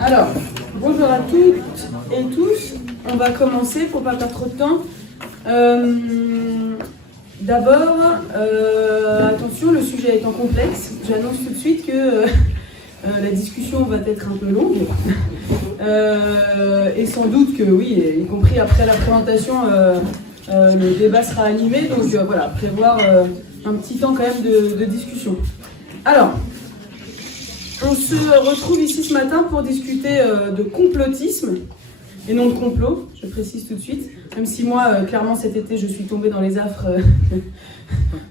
Alors, bonjour à toutes et tous. On va commencer pour pas perdre trop de temps. D'abord, attention, le sujet étant complexe, j'annonce tout de suite que la discussion va être un peu longue. Et sans doute que oui, y compris après la présentation, le débat sera animé. Donc voilà, prévoir un petit temps quand même de discussion. Alors, on se retrouve ici ce matin pour discuter de complotisme et non de complot, je précise tout de suite. Même si moi, clairement cet été, je suis tombée dans les affres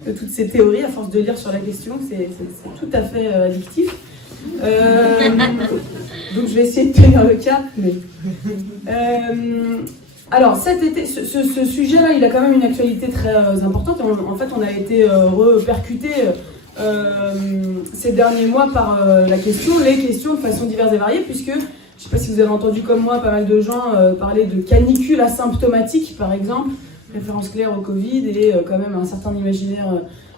de toutes ces théories, à force de lire sur la question, c'est tout à fait addictif. Donc je vais essayer de tenir le cap. Mais... alors cet été, ce sujet-là, il a quand même une actualité très importante. En fait, on a été repercuté ces derniers mois par les questions de façon diverse et variée, puisque, je ne sais pas si vous avez entendu comme moi, pas mal de gens parler de canicule asymptomatique, par exemple, référence claire au Covid, et quand même un certain imaginaire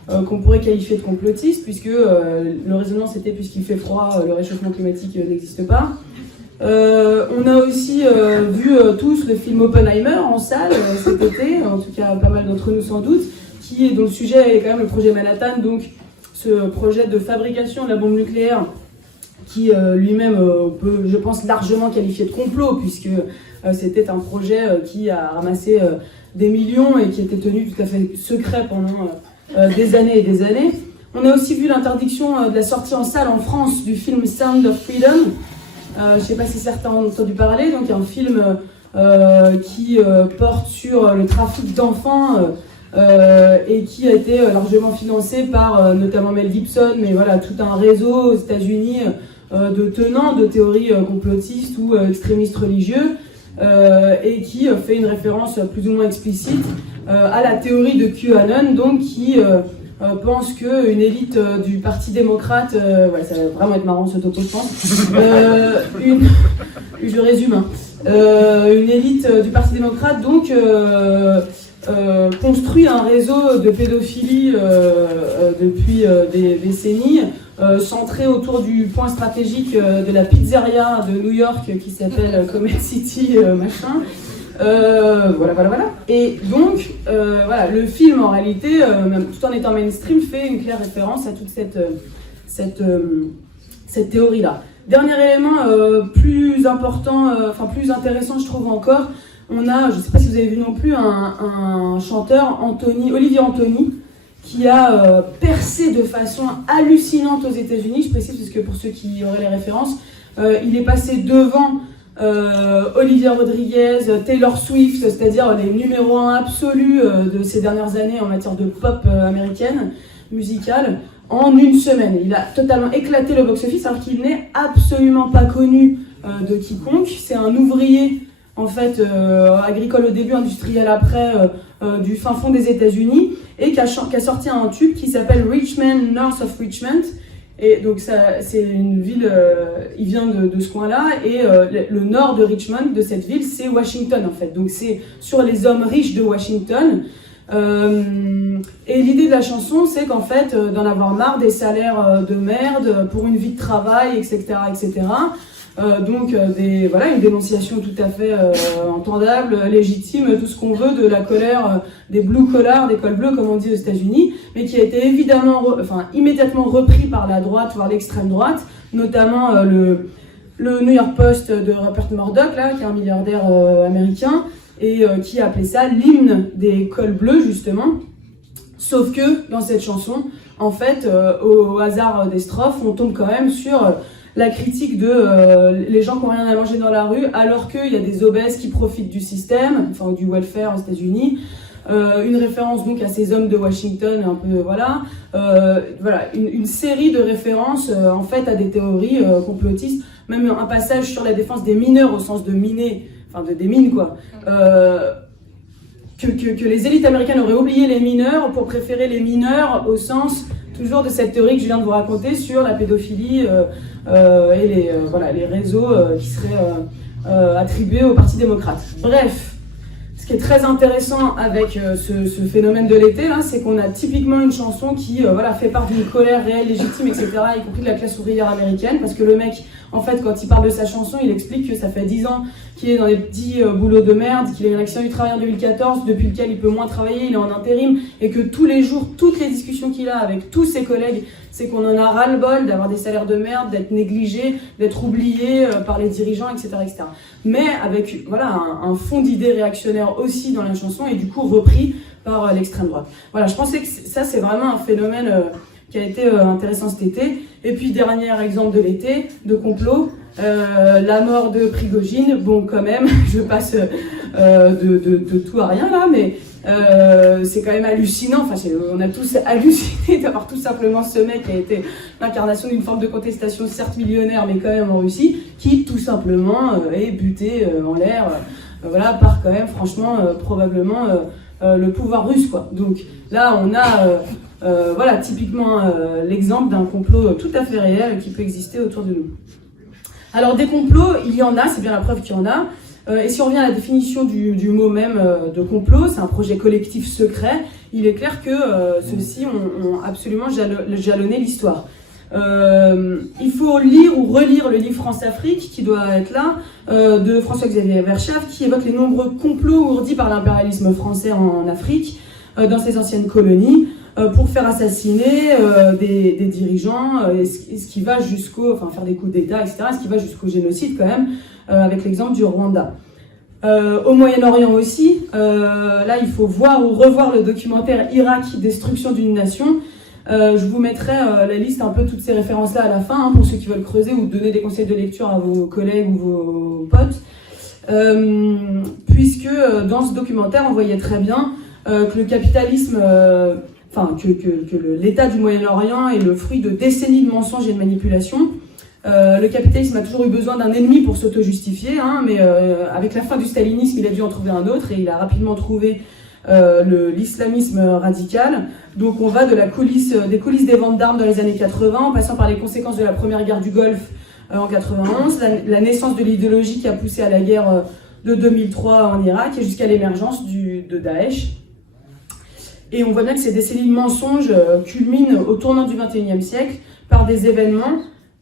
qu'on pourrait qualifier de complotiste, puisque le raisonnement c'était puisqu'il fait froid, le réchauffement climatique n'existe pas. On a aussi vu tous le film Oppenheimer en salle cet été, en tout cas pas mal d'entre nous sans doute, dont le sujet est quand même le projet Manhattan, donc ce projet de fabrication de la bombe nucléaire qui lui-même peut, je pense, largement qualifier de complot, puisque c'était un projet qui a ramassé des millions et qui était tenu tout à fait secret pendant des années et des années. On a aussi vu l'interdiction de la sortie en salle en France du film Sound of Freedom. Je ne sais pas si certains ont entendu parler, donc un film qui porte sur le trafic d'enfants et qui a été largement financé par notamment Mel Gibson, mais voilà, tout un réseau aux États-Unis de tenants de théories complotistes ou extrémistes religieux, et qui fait une référence plus ou moins explicite à la théorie de QAnon, donc qui pense qu'une élite du Parti démocrate, ouais, ça va vraiment être marrant ce topo, je pense, je résume, hein, une élite du Parti démocrate, donc construit un réseau de pédophilie depuis des décennies, centré autour du point stratégique de la pizzeria de New York qui s'appelle Comet City machin. Voilà. Et donc, voilà, le film en réalité, tout en étant mainstream, fait une claire référence à toute cette théorie-là. Dernier élément plus important, plus intéressant, je trouve encore. On a, je ne sais pas si vous avez vu non plus, un chanteur, Olivier Anthony, qui a percé de façon hallucinante aux États-Unis. Je précise parce que pour ceux qui auraient les références, il est passé devant Olivia Rodriguez, Taylor Swift, c'est-à-dire les numéros 1 absolus de ces dernières années en matière de pop américaine, musicale, en une semaine. Il a totalement éclaté le box-office alors qu'il n'est absolument pas connu de quiconque. C'est un ouvrier, en fait, agricole au début, industriel après, du fin fond des États-Unis, et qui a sorti un tube qui s'appelle Richmond, North of Richmond. Et donc c'est une ville, il vient de ce coin-là, et le nord de Richmond, de cette ville, c'est Washington en fait. Donc c'est sur les hommes riches de Washington. Et l'idée de la chanson, c'est qu'en fait, d'en avoir marre des salaires de merde pour une vie de travail, etc., etc. Donc une dénonciation tout à fait entendable, légitime, tout ce qu'on veut de la colère des blue collars, des cols bleus comme on dit aux États-Unis, mais qui a été immédiatement repris par la droite, voire l'extrême droite, notamment le New York Post de Rupert Murdoch, là, qui est un milliardaire américain, et qui a appelé ça l'hymne des cols bleus justement. Sauf que dans cette chanson, en fait, au hasard des strophes, on tombe quand même sur la critique de les gens qui n'ont rien à manger dans la rue, alors qu'il y a des obèses qui profitent du système, enfin du welfare aux États-Unis. Une référence donc à ces hommes de Washington, un peu une série de références en fait à des théories complotistes, même un passage sur la défense des mineurs au sens de miner, des mines quoi. Que les élites américaines auraient oublié les mineurs pour préférer les mineurs au sens toujours de cette théorie que je viens de vous raconter sur la pédophilie et les réseaux qui seraient attribués au Parti démocrate. Bref, ce qui est très intéressant avec ce phénomène de l'été, là, c'est qu'on a typiquement une chanson qui fait part d'une colère réelle, légitime, etc., y compris de la classe ouvrière américaine, parce que le mec, En fait, quand il parle de sa chanson, il explique que ça fait 10 ans qu'il est dans des petits boulots de merde, qu'il a eu un accident du travail en 2014, depuis lequel il peut moins travailler, il est en intérim, et que tous les jours, toutes les discussions qu'il a avec tous ses collègues, c'est qu'on en a ras-le-bol d'avoir des salaires de merde, d'être négligé, d'être oublié par les dirigeants, etc., etc. Mais avec voilà, un fond d'idées réactionnaires aussi dans la chanson, et du coup repris par l'extrême droite. Voilà, je pensais que ça, c'est vraiment un phénomène qui a été intéressant cet été. Et puis, dernier exemple de l'été, de complot, la mort de Prigojine. Bon, quand même, je passe de tout à rien là, mais c'est quand même hallucinant. Enfin, on a tous halluciné d'avoir tout simplement ce mec qui a été l'incarnation d'une forme de contestation, certes millionnaire, mais quand même en Russie, qui tout simplement est buté en l'air, voilà, par quand même, franchement, probablement le pouvoir russe, quoi. Donc là, on a voilà, typiquement l'exemple d'un complot tout à fait réel qui peut exister autour de nous. Alors des complots, il y en a, c'est bien la preuve qu'il y en a. Et si on revient à la définition du mot même de complot, c'est un projet collectif secret, il est clair que ceux-ci ont absolument jalonné l'histoire. Il faut lire ou relire le livre France-Afrique, qui doit être là, de François-Xavier Verschaft, qui évoque les nombreux complots ourdis par l'impérialisme français en Afrique, dans ses anciennes colonies, pour faire assassiner des dirigeants, ce qui va jusqu'au, enfin faire des coups d'État, etc., ce qui va jusqu'au génocide quand même, avec l'exemple du Rwanda. Au Moyen-Orient aussi, là il faut voir ou revoir le documentaire Irak, Destruction d'une nation. Je vous mettrai la liste, un peu toutes ces références-là à la fin, hein, pour ceux qui veulent creuser ou donner des conseils de lecture à vos collègues ou vos potes. Puisque dans ce documentaire, on voyait très bien que le capitalisme, que l'état du Moyen-Orient est le fruit de décennies de mensonges et de manipulations. Le capitalisme a toujours eu besoin d'un ennemi pour s'auto-justifier, hein, mais avec la fin du stalinisme, il a dû en trouver un autre, et il a rapidement trouvé l'islamisme radical. Donc on va de des coulisses des ventes d'armes dans les années 80, en passant par les conséquences de la première guerre du Golfe en 91, la naissance de l'idéologie qui a poussé à la guerre de 2003 en Irak, et jusqu'à l'émergence de Daesh. Et on voit bien que ces décennies de mensonges culminent au tournant du XXIe siècle par des événements,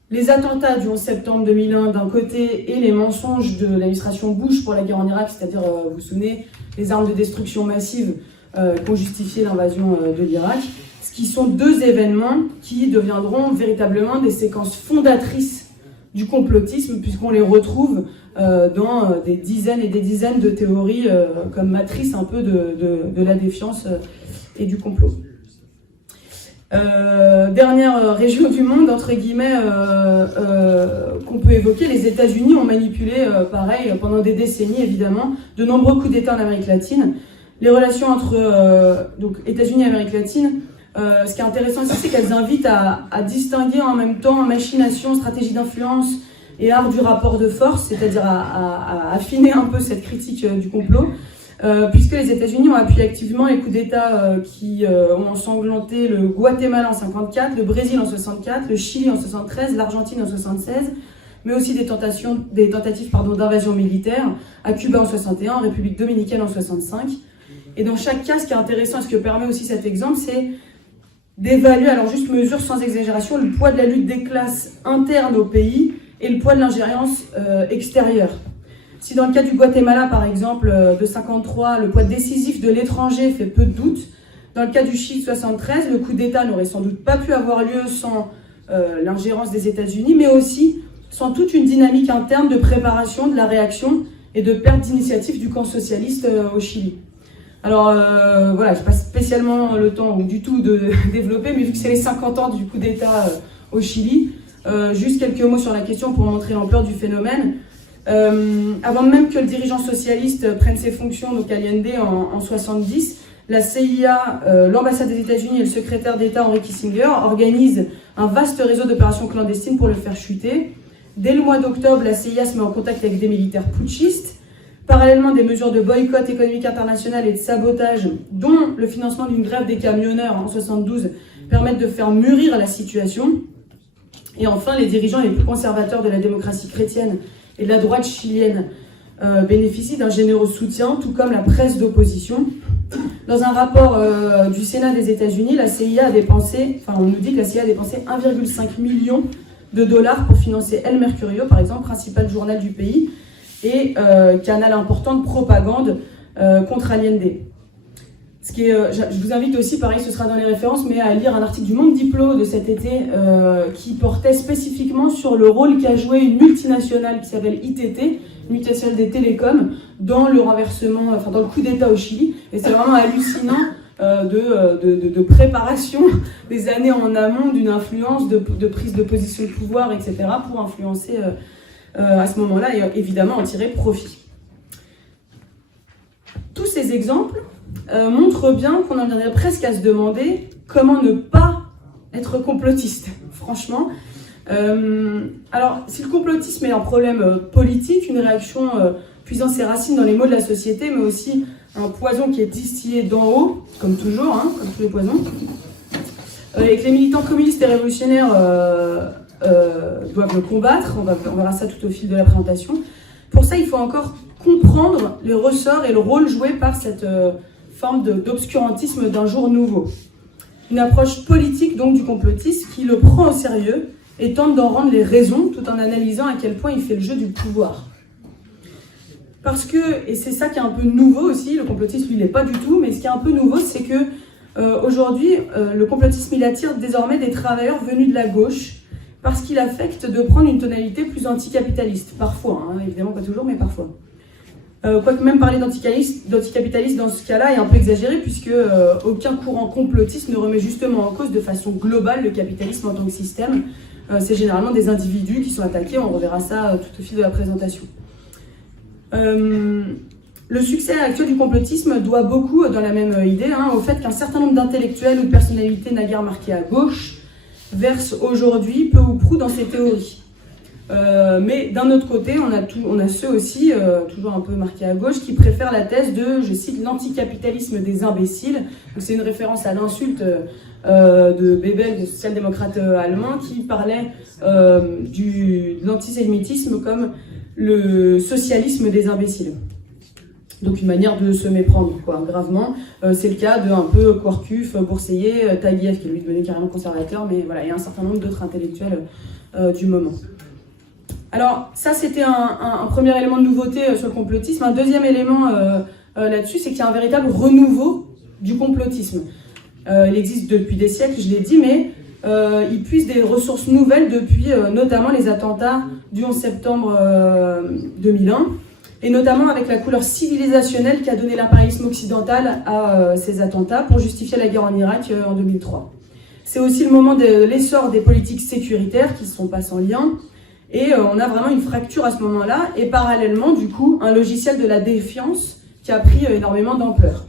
les attentats du 11 septembre 2001 d'un côté, et les mensonges de l'administration Bush pour la guerre en Irak, c'est-à-dire, vous vous souvenez, les armes de destruction massive qui ont justifié l'invasion de l'Irak, ce qui sont deux événements qui deviendront véritablement des séquences fondatrices du complotisme, puisqu'on les retrouve dans des dizaines et des dizaines de théories comme matrice un peu de la défiance et du complot. Dernière région du monde, entre guillemets, qu'on peut évoquer, les États-Unis ont manipulé, pareil, pendant des décennies, évidemment, de nombreux coups d'État en Amérique latine. Les relations entre donc États-Unis et Amérique latine, ce qui est intéressant ici, c'est qu'elles invitent à distinguer en même temps machination, stratégie d'influence et art du rapport de force, c'est-à-dire à affiner un peu cette critique du complot. Puisque les États-Unis ont appuyé activement les coups d'État qui ont ensanglanté le Guatemala en 54, le Brésil en 64, le Chili en 73, l'Argentine en 76, mais aussi des tentatives d'invasion militaire à Cuba en 61, en République dominicaine en 65. Et dans chaque cas, ce qui est intéressant et ce que permet aussi cet exemple, c'est d'évaluer, alors juste mesure sans exagération, le poids de la lutte des classes internes au pays et le poids de l'ingérence extérieure. Si dans le cas du Guatemala, par exemple, de 53, le poids décisif de l'étranger fait peu de doute, dans le cas du Chili de 73, le coup d'État n'aurait sans doute pas pu avoir lieu sans l'ingérence des États-Unis, mais aussi sans toute une dynamique interne de préparation de la réaction et de perte d'initiative du camp socialiste au Chili. Alors voilà, je n'ai pas spécialement le temps ou du tout de développer, mais vu que c'est les 50 ans du coup d'État au Chili, juste quelques mots sur la question pour montrer l'ampleur du phénomène. Avant même que le dirigeant socialiste prenne ses fonctions, donc Allende, en 70, la CIA, l'ambassade des États-Unis et le secrétaire d'État Henry Kissinger organisent un vaste réseau d'opérations clandestines pour le faire chuter. Dès le mois d'octobre, la CIA se met en contact avec des militaires putschistes. Parallèlement, des mesures de boycott économique international et de sabotage, dont le financement d'une grève des camionneurs en 72, permettent de faire mûrir la situation. Et enfin, les dirigeants les plus conservateurs de la démocratie chrétienne et de la droite chilienne bénéficient d'un généreux soutien, tout comme la presse d'opposition. Dans un rapport du Sénat des États-Unis, la CIA a dépensé, on nous dit que la CIA a dépensé 1,5 million de dollars pour financer El Mercurio, par exemple, principal journal du pays, et canal important de propagande contre Allende. Je vous invite aussi, pareil, ce sera dans les références, mais à lire un article du Monde Diplo de cet été qui portait spécifiquement sur le rôle qu'a joué une multinationale qui s'appelle ITT, multinationale des télécoms, dans le renversement, enfin dans le coup d'État au Chili. Et c'est vraiment hallucinant de préparation des années en amont d'une influence, de prise de position de pouvoir, etc., pour influencer à ce moment-là et évidemment en tirer profit. Tous ces exemples montrent bien qu'on en viendrait presque à se demander comment ne pas être complotiste, franchement. Alors, si le complotisme est un problème politique, une réaction puisant ses racines dans les maux de la société, mais aussi un poison qui est distillé d'en haut, comme toujours, hein, comme tous les poisons, et que les militants communistes et révolutionnaires doivent le combattre, on verra ça tout au fil de la présentation. Pour ça, il faut encore comprendre les ressorts et le rôle joué par cette forme d'obscurantisme d'un jour nouveau. Une approche politique donc du complotisme qui le prend au sérieux et tente d'en rendre les raisons tout en analysant à quel point il fait le jeu du pouvoir. Parce que, et c'est ça qui est un peu nouveau aussi, le complotisme lui il n'est pas du tout, mais ce qui est un peu nouveau c'est que aujourd'hui le complotisme il attire désormais des travailleurs venus de la gauche parce qu'il affecte de prendre une tonalité plus anticapitaliste, parfois, hein, évidemment pas toujours mais parfois. Quoique même parler d'anticapitaliste dans ce cas-là est un peu exagéré puisque aucun courant complotiste ne remet justement en cause de façon globale le capitalisme en tant que système. C'est généralement des individus qui sont attaqués, on reverra ça tout au fil de la présentation. Le succès actuel du complotisme doit beaucoup, dans la même idée, hein, au fait qu'un certain nombre d'intellectuels ou de personnalités naguère marquées à gauche versent aujourd'hui peu ou prou dans ces théories. Mais d'un autre côté, on a ceux aussi, toujours un peu marqués à gauche, qui préfèrent la thèse de, je cite, l'anticapitalisme des imbéciles. C'est une référence à l'insulte de Bebel, le social-démocrate allemand, qui parlait de l'antisémitisme comme le socialisme des imbéciles. Donc une manière de se méprendre, quoi, gravement. C'est le cas de un peu Kouarkuf, Bourseiller, Taguieff, qui est lui devenu carrément conservateur, mais voilà, il y a un certain nombre d'autres intellectuels du moment. Alors ça c'était un premier élément de nouveauté sur le complotisme. Un deuxième élément là-dessus, c'est qu'il y a un véritable renouveau du complotisme. Il existe depuis des siècles, je l'ai dit, mais il puise des ressources nouvelles depuis notamment les attentats du 11 septembre 2001, et notamment avec la couleur civilisationnelle qu'a donné l'impérialisme occidental à ces attentats pour justifier la guerre en Irak en 2003. C'est aussi le moment de l'essor des politiques sécuritaires qui ne sont pas sans lien, et on a vraiment une fracture à ce moment-là, et parallèlement, du coup, un logiciel de la défiance qui a pris énormément d'ampleur.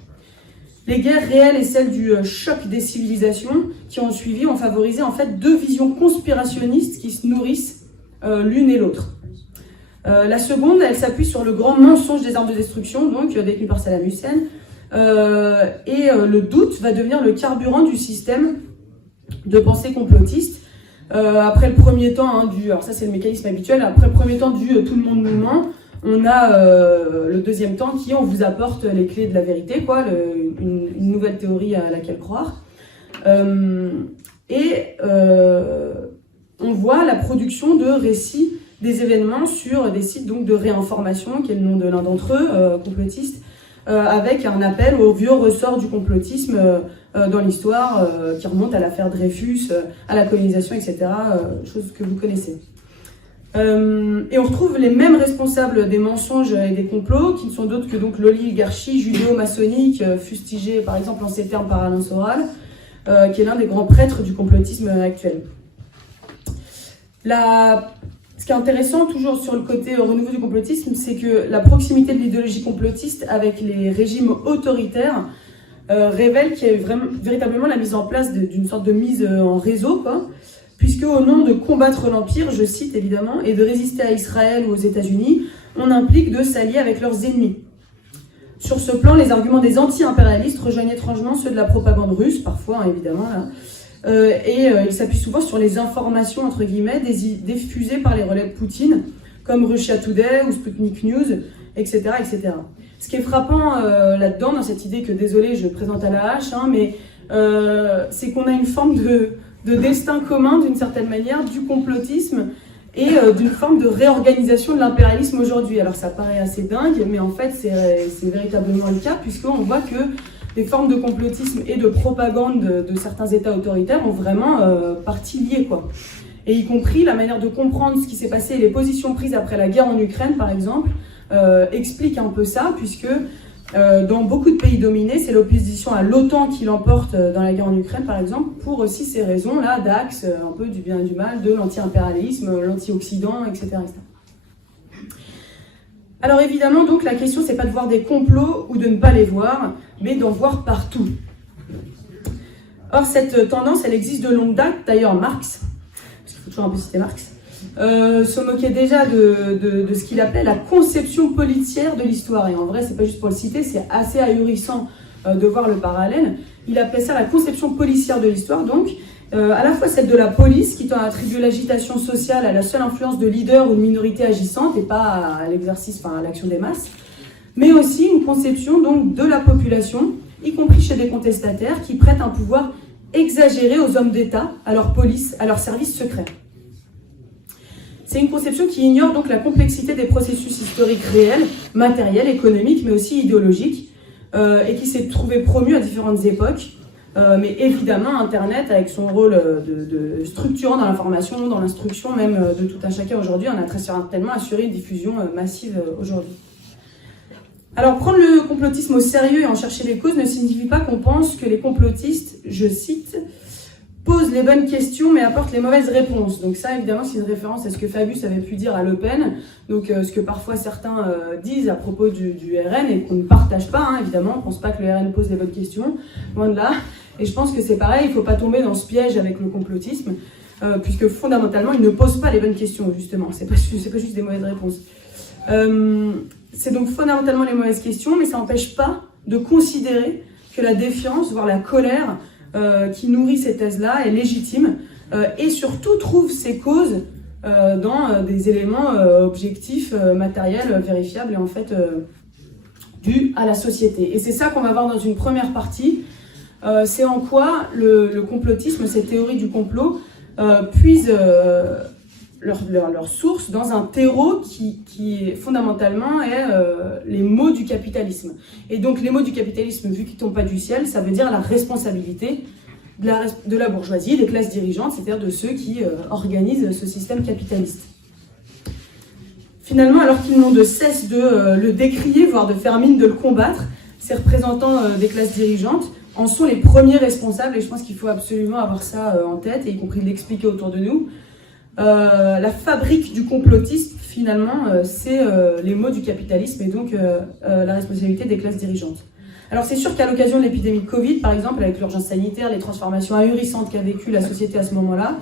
Les guerres réelles et celles du choc des civilisations qui ont suivi ont favorisé en fait deux visions conspirationnistes qui se nourrissent l'une et l'autre. La seconde, elle s'appuie sur le grand mensonge des armes de destruction, donc détenu par Saddam Hussein, et le doute va devenir le carburant du système de pensée complotiste. Après le premier temps alors ça c'est le mécanisme habituel, après le premier temps du tout le monde nous ment, on a le deuxième temps qui on vous apporte les clés de la vérité, quoi, une nouvelle théorie à laquelle croire. On voit la production de récits des événements sur des sites donc, de réinformation, qui est le nom de l'un d'entre eux, complotistes, avec un appel aux vieux ressorts du complotisme dans l'histoire, qui remonte à l'affaire Dreyfus, à la colonisation, etc., choses que vous connaissez. Et on retrouve les mêmes responsables des mensonges et des complots, qui ne sont d'autres que donc l'oligarchie judéo-maçonnique, fustigée par exemple en ces termes par Alain Soral, qui est l'un des grands prêtres du complotisme actuel. Ce qui est intéressant, toujours sur le côté renouveau du complotisme, c'est que la proximité de l'idéologie complotiste avec les régimes autoritaires révèle qu'il y a eu véritablement la mise en place d'une sorte de mise en réseau, quoi, puisque au nom de combattre l'Empire, je cite évidemment, et de résister à Israël ou aux États-Unis, on implique de s'allier avec leurs ennemis. Sur ce plan, les arguments des anti-impérialistes rejoignent étrangement ceux de la propagande russe, parfois évidemment, là. Ils s'appuient souvent sur les informations, entre guillemets, diffusées par les relais de Poutine, comme Russia Today ou Sputnik News, etc. etc. Ce qui est frappant là-dedans, dans cette idée que, désolé, je présente à la hache, mais c'est qu'on a une forme de de destin commun, d'une certaine manière, du complotisme et d'une forme de réorganisation de l'impérialisme aujourd'hui. Alors ça paraît assez dingue, mais en fait c'est véritablement le cas, puisqu'on voit que les formes de complotisme et de propagande de certains États autoritaires ont vraiment partie liée, quoi. Et y compris la manière de comprendre ce qui s'est passé et les positions prises après la guerre en Ukraine, par exemple, explique un peu ça, puisque dans beaucoup de pays dominés, c'est l'opposition à l'OTAN qui l'emporte dans la guerre en Ukraine, par exemple, pour aussi ces raisons-là d'axe, un peu du bien et du mal, de l'anti-impérialisme, l'anti-Occident, etc., etc. Alors évidemment, donc, la question, c'est pas de voir des complots ou de ne pas les voir, mais d'en voir partout. Or, cette tendance, elle existe de longue date. D'ailleurs, Marx, parce qu'il faut toujours un peu citer Marx, se moquait déjà de ce qu'il appelait la conception politicière de l'histoire. Et en vrai, c'est pas juste pour le citer, c'est assez ahurissant de voir le parallèle. Il appelait ça la conception policière de l'histoire, donc à la fois celle de la police, qui tend à attribuer l'agitation sociale à la seule influence de leaders ou de minorités agissantes et pas à l'exercice, enfin à l'action des masses, mais aussi une conception donc de la population, y compris chez des contestataires, qui prêtent un pouvoir exagéré aux hommes d'État, à leur police, à leurs services secrets. C'est une conception qui ignore donc la complexité des processus historiques réels, matériels, économiques, mais aussi idéologiques, et qui s'est trouvée promue à différentes époques. Mais évidemment, Internet, avec son rôle de structurant dans l'information, dans l'instruction, même de tout un chacun aujourd'hui, en a très certainement assuré une diffusion massive aujourd'hui. Alors, prendre le complotisme au sérieux et en chercher les causes ne signifie pas qu'on pense que les complotistes, je cite, posent les bonnes questions mais apportent les mauvaises réponses. Donc ça, évidemment, c'est une référence à ce que Fabius avait pu dire à Le Pen, donc ce que parfois certains disent à propos du RN et qu'on ne partage pas, hein, évidemment. On ne pense pas que le RN pose les bonnes questions, loin de là. Et je pense que c'est pareil, il ne faut pas tomber dans ce piège avec le complotisme, puisque fondamentalement, il ne pose pas les bonnes questions, justement. C'est pas juste des mauvaises réponses. C'est donc fondamentalement les mauvaises questions, mais ça n'empêche pas de considérer que la défiance, voire la colère, qui nourrit ces thèses-là est légitime et surtout trouve ses causes dans des éléments objectifs, matériels, vérifiables et en fait dus à la société. Et c'est ça qu'on va voir dans une première partie, c'est en quoi le complotisme, ces théories du complot, puisent leur source dans un terreau qui fondamentalement est les maux du capitalisme. Et donc les maux du capitalisme, vu qu'ils ne tombent pas du ciel, ça veut dire la responsabilité de la bourgeoisie, des classes dirigeantes, c'est-à-dire de ceux qui organisent ce système capitaliste. Finalement, alors qu'ils n'ont de cesse de le décrier, voire de faire mine de le combattre, ces représentants des classes dirigeantes en sont les premiers responsables, et je pense qu'il faut absolument avoir ça en tête, et y compris l'expliquer autour de nous. La fabrique du complotiste, finalement, c'est les maux du capitalisme et donc la responsabilité des classes dirigeantes. Alors c'est sûr qu'à l'occasion de l'épidémie de Covid, par exemple, avec l'urgence sanitaire, les transformations ahurissantes qu'a vécu la société à ce moment-là,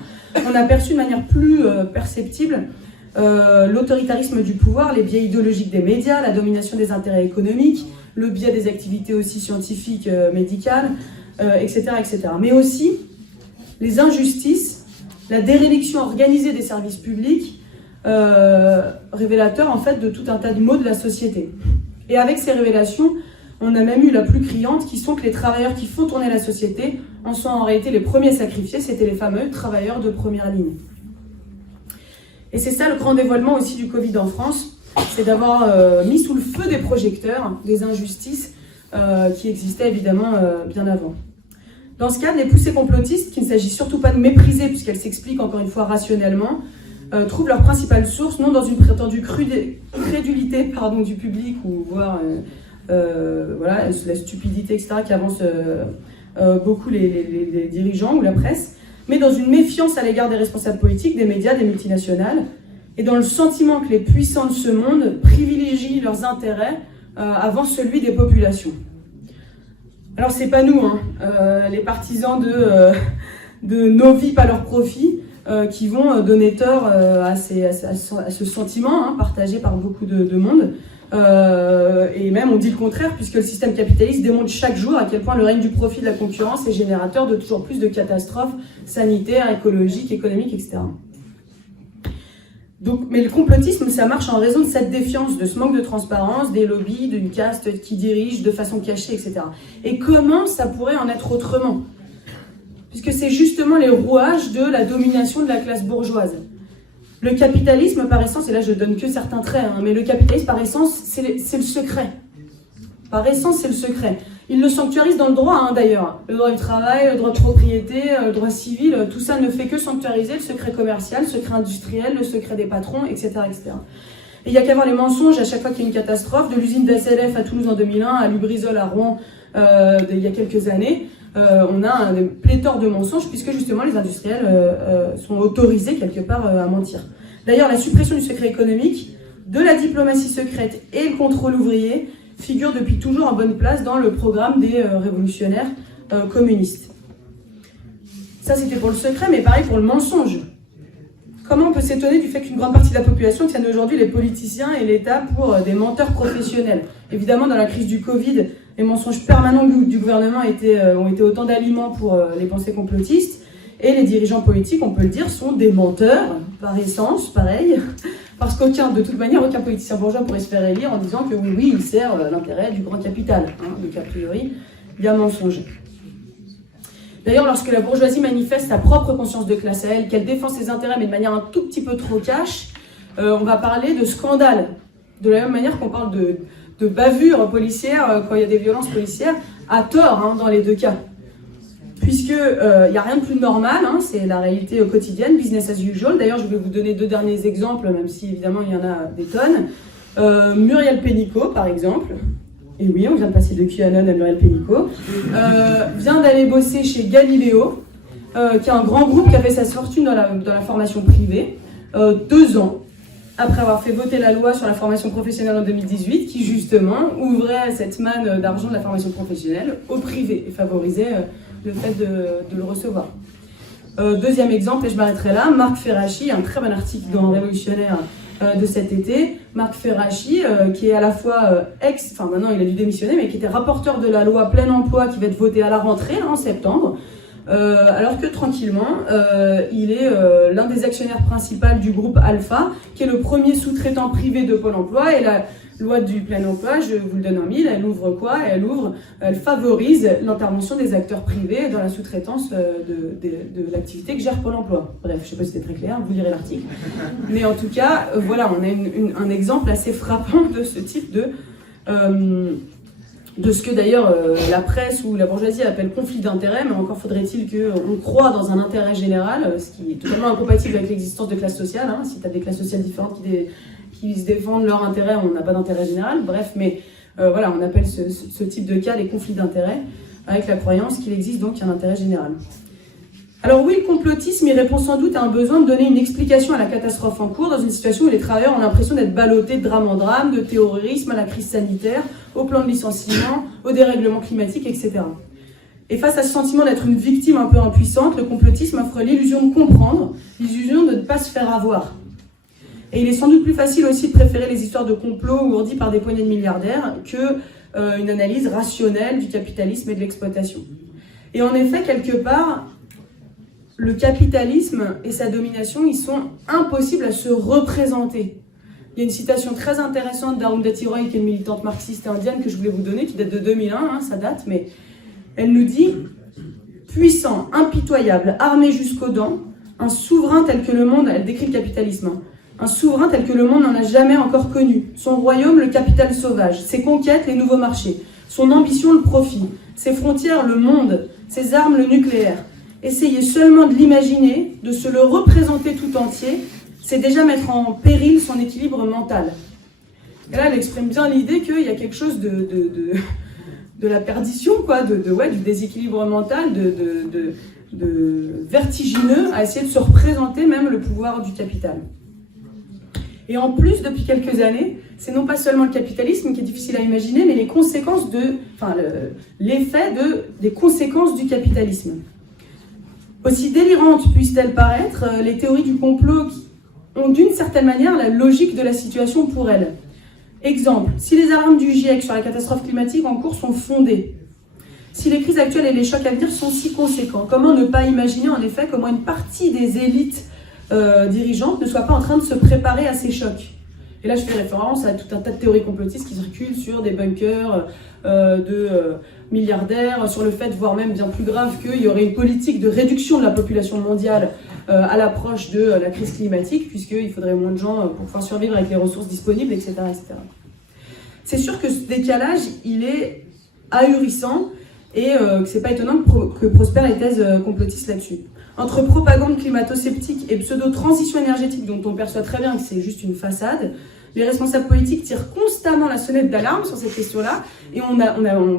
on a perçu de manière plus perceptible l'autoritarisme du pouvoir, les biais idéologiques des médias, la domination des intérêts économiques, le biais des activités aussi scientifiques, médicales, etc., etc. Mais aussi les injustices, la déréliction organisée des services publics, révélateur en fait de tout un tas de maux de la société. Et avec ces révélations, on a même eu la plus criante, qui sont que les travailleurs qui font tourner la société en sont en réalité les premiers sacrifiés, c'était les fameux travailleurs de première ligne. Et c'est ça le grand dévoilement aussi du Covid en France, c'est d'avoir mis sous le feu des projecteurs des injustices qui existaient évidemment bien avant. Dans ce cadre, les poussées complotistes, qu'il ne s'agit surtout pas de mépriser puisqu'elles s'expliquent encore une fois rationnellement, trouvent leur principale source non dans une prétendue crédulité du public ou voire voilà, la stupidité, etc., qui avance beaucoup les dirigeants ou la presse, mais dans une méfiance à l'égard des responsables politiques, des médias, des multinationales, et dans le sentiment que les puissants de ce monde privilégient leurs intérêts avant celui des populations. Alors c'est pas nous, hein, les partisans de nos vies pas leur profit, qui vont donner tort à ce sentiment partagé par beaucoup de monde. Et même on dit le contraire, puisque le système capitaliste démontre chaque jour à quel point le règne du profit de la concurrence est générateur de toujours plus de catastrophes sanitaires, écologiques, économiques, etc. Donc, mais le complotisme, ça marche en raison de cette défiance, de ce manque de transparence, des lobbies, d'une caste qui dirige de façon cachée, etc. Et comment ça pourrait en être autrement ? puisque c'est justement les rouages de la domination de la classe bourgeoise. Le capitalisme, par essence, et là je donne que certains traits, mais le capitalisme, par essence, c'est le secret. Par essence, c'est le secret. Il le sanctuarise dans le droit, d'ailleurs. Le droit du travail, le droit de propriété, le droit civil, tout ça ne fait que sanctuariser le secret commercial, le secret industriel, le secret des patrons, etc. etc. Et il n'y a qu'à voir les mensonges à chaque fois qu'il y a une catastrophe, de l'usine d'SLF à Toulouse en 2001, à Lubrizol à Rouen il y a quelques années. On a un pléthore de mensonges puisque justement les industriels sont autorisés quelque part à mentir. D'ailleurs, la suppression du secret économique, de la diplomatie secrète et le contrôle ouvrier figure depuis toujours en bonne place dans le programme des révolutionnaires communistes. Ça, c'était pour le secret, mais pareil pour le mensonge. Comment on peut s'étonner du fait qu'une grande partie de la population tienne aujourd'hui les politiciens et l'État pour des menteurs professionnels? Évidemment, dans la crise du Covid, les mensonges permanents du gouvernement ont été autant d'aliments pour les pensées complotistes, et les dirigeants politiques, on peut le dire, sont des menteurs, par essence, pareil, parce de toute manière, aucun politicien bourgeois pourrait se faire élire en disant que oui, il sert l'intérêt du grand capital, donc a priori, il y a mensonge. D'ailleurs, lorsque la bourgeoisie manifeste sa propre conscience de classe à elle, qu'elle défend ses intérêts, mais de manière un tout petit peu trop cash, on va parler de scandale. De la même manière qu'on parle de bavure policière quand il y a des violences policières, à tort dans les deux cas. Puisque il n'y a rien de plus normal, c'est la réalité quotidienne, business as usual. D'ailleurs, je vais vous donner deux derniers exemples, même si évidemment il y en a des tonnes. Muriel Pénicaud, par exemple. Et oui, on vient de passer de QAnon à Muriel Pénicaud, vient d'aller bosser chez Galileo, qui est un grand groupe qui a fait sa fortune dans la formation privée, 2 ans après avoir fait voter la loi sur la formation professionnelle en 2018, qui justement ouvrait cette manne d'argent de la formation professionnelle au privé et favorisait le fait de le recevoir. Deuxième exemple, et je m'arrêterai là, Marc Ferracci, un très bon article dans Révolutionnaire de cet été. Marc Ferracci, qui est à la fois maintenant il a dû démissionner, mais qui était rapporteur de la loi plein emploi qui va être votée à la rentrée en septembre, alors que tranquillement, il est l'un des actionnaires principaux du groupe Alpha, qui est le premier sous-traitant privé de Pôle emploi, et la loi du plein emploi, je vous le donne en mille, elle ouvre quoi? Elle favorise l'intervention des acteurs privés dans la sous-traitance de l'activité que gère Pôle emploi. Bref, je ne sais pas si c'était très clair, vous lirez l'article. Mais en tout cas, voilà, on a un exemple assez frappant de ce type de ce que d'ailleurs la presse ou la bourgeoisie appelle conflit d'intérêts, mais encore faudrait-il qu'on croie dans un intérêt général, ce qui est totalement incompatible avec l'existence de classes sociales. Si tu as des classes sociales différentes qui se défendent leur intérêt, on n'a pas d'intérêt général, bref, mais voilà, on appelle ce type de cas des conflits d'intérêts, avec la croyance qu'il existe donc un intérêt général. Alors oui, le complotisme, il répond sans doute à un besoin de donner une explication à la catastrophe en cours, dans une situation où les travailleurs ont l'impression d'être ballottés de drame en drame, de terrorisme à la crise sanitaire, au plan de licenciement, au dérèglement climatique, etc. Et face à ce sentiment d'être une victime un peu impuissante, le complotisme offre l'illusion de comprendre, l'illusion de ne pas se faire avoir. Et il est sans doute plus facile aussi de préférer les histoires de complot ourdies par des poignées de milliardaires qu'une analyse rationnelle du capitalisme et de l'exploitation. Et en effet, quelque part, le capitalisme et sa domination, ils sont impossibles à se représenter. Il y a une citation très intéressante d'Arundhati Roy, qui est une militante marxiste indienne que je voulais vous donner, qui date de 2001, ça date, mais elle nous dit « Puissant, impitoyable, armé jusqu'aux dents, un souverain tel que le monde », elle décrit le capitalisme, un souverain tel que le monde n'en a jamais encore connu. Son royaume, le capital sauvage. Ses conquêtes, les nouveaux marchés. Son ambition, le profit. Ses frontières, le monde. Ses armes, le nucléaire. Essayez seulement de l'imaginer, de se le représenter tout entier, c'est déjà mettre en péril son équilibre mental. Et là, elle exprime bien l'idée qu'il y a quelque chose de la perdition, du déséquilibre mental, de vertigineux à essayer de se représenter même le pouvoir du capital. Et en plus, depuis quelques années, c'est non pas seulement le capitalisme qui est difficile à imaginer, mais les conséquences l'effet des conséquences du capitalisme. Aussi délirantes puissent-elles paraître, les théories du complot ont d'une certaine manière la logique de la situation pour elles. Exemple, si les alarmes du GIEC sur la catastrophe climatique en cours sont fondées, si les crises actuelles et les chocs à venir sont si conséquents, comment ne pas imaginer en effet comment une partie des élites dirigeantes ne soit pas en train de se préparer à ces chocs? Et là, je fais référence à tout un tas de théories complotistes qui circulent sur des bunkers de milliardaires, sur le fait, voire même bien plus grave, qu'il y aurait une politique de réduction de la population mondiale à l'approche de la crise climatique, puisqu'il faudrait moins de gens pour pouvoir survivre avec les ressources disponibles, etc. etc. C'est sûr que ce décalage, il est ahurissant et que c'est pas étonnant que prospèrent les thèses complotistes là-dessus. Entre propagande climato-sceptique et pseudo-transition énergétique, dont on perçoit très bien que c'est juste une façade, les responsables politiques tirent constamment la sonnette d'alarme sur cette question-là, et on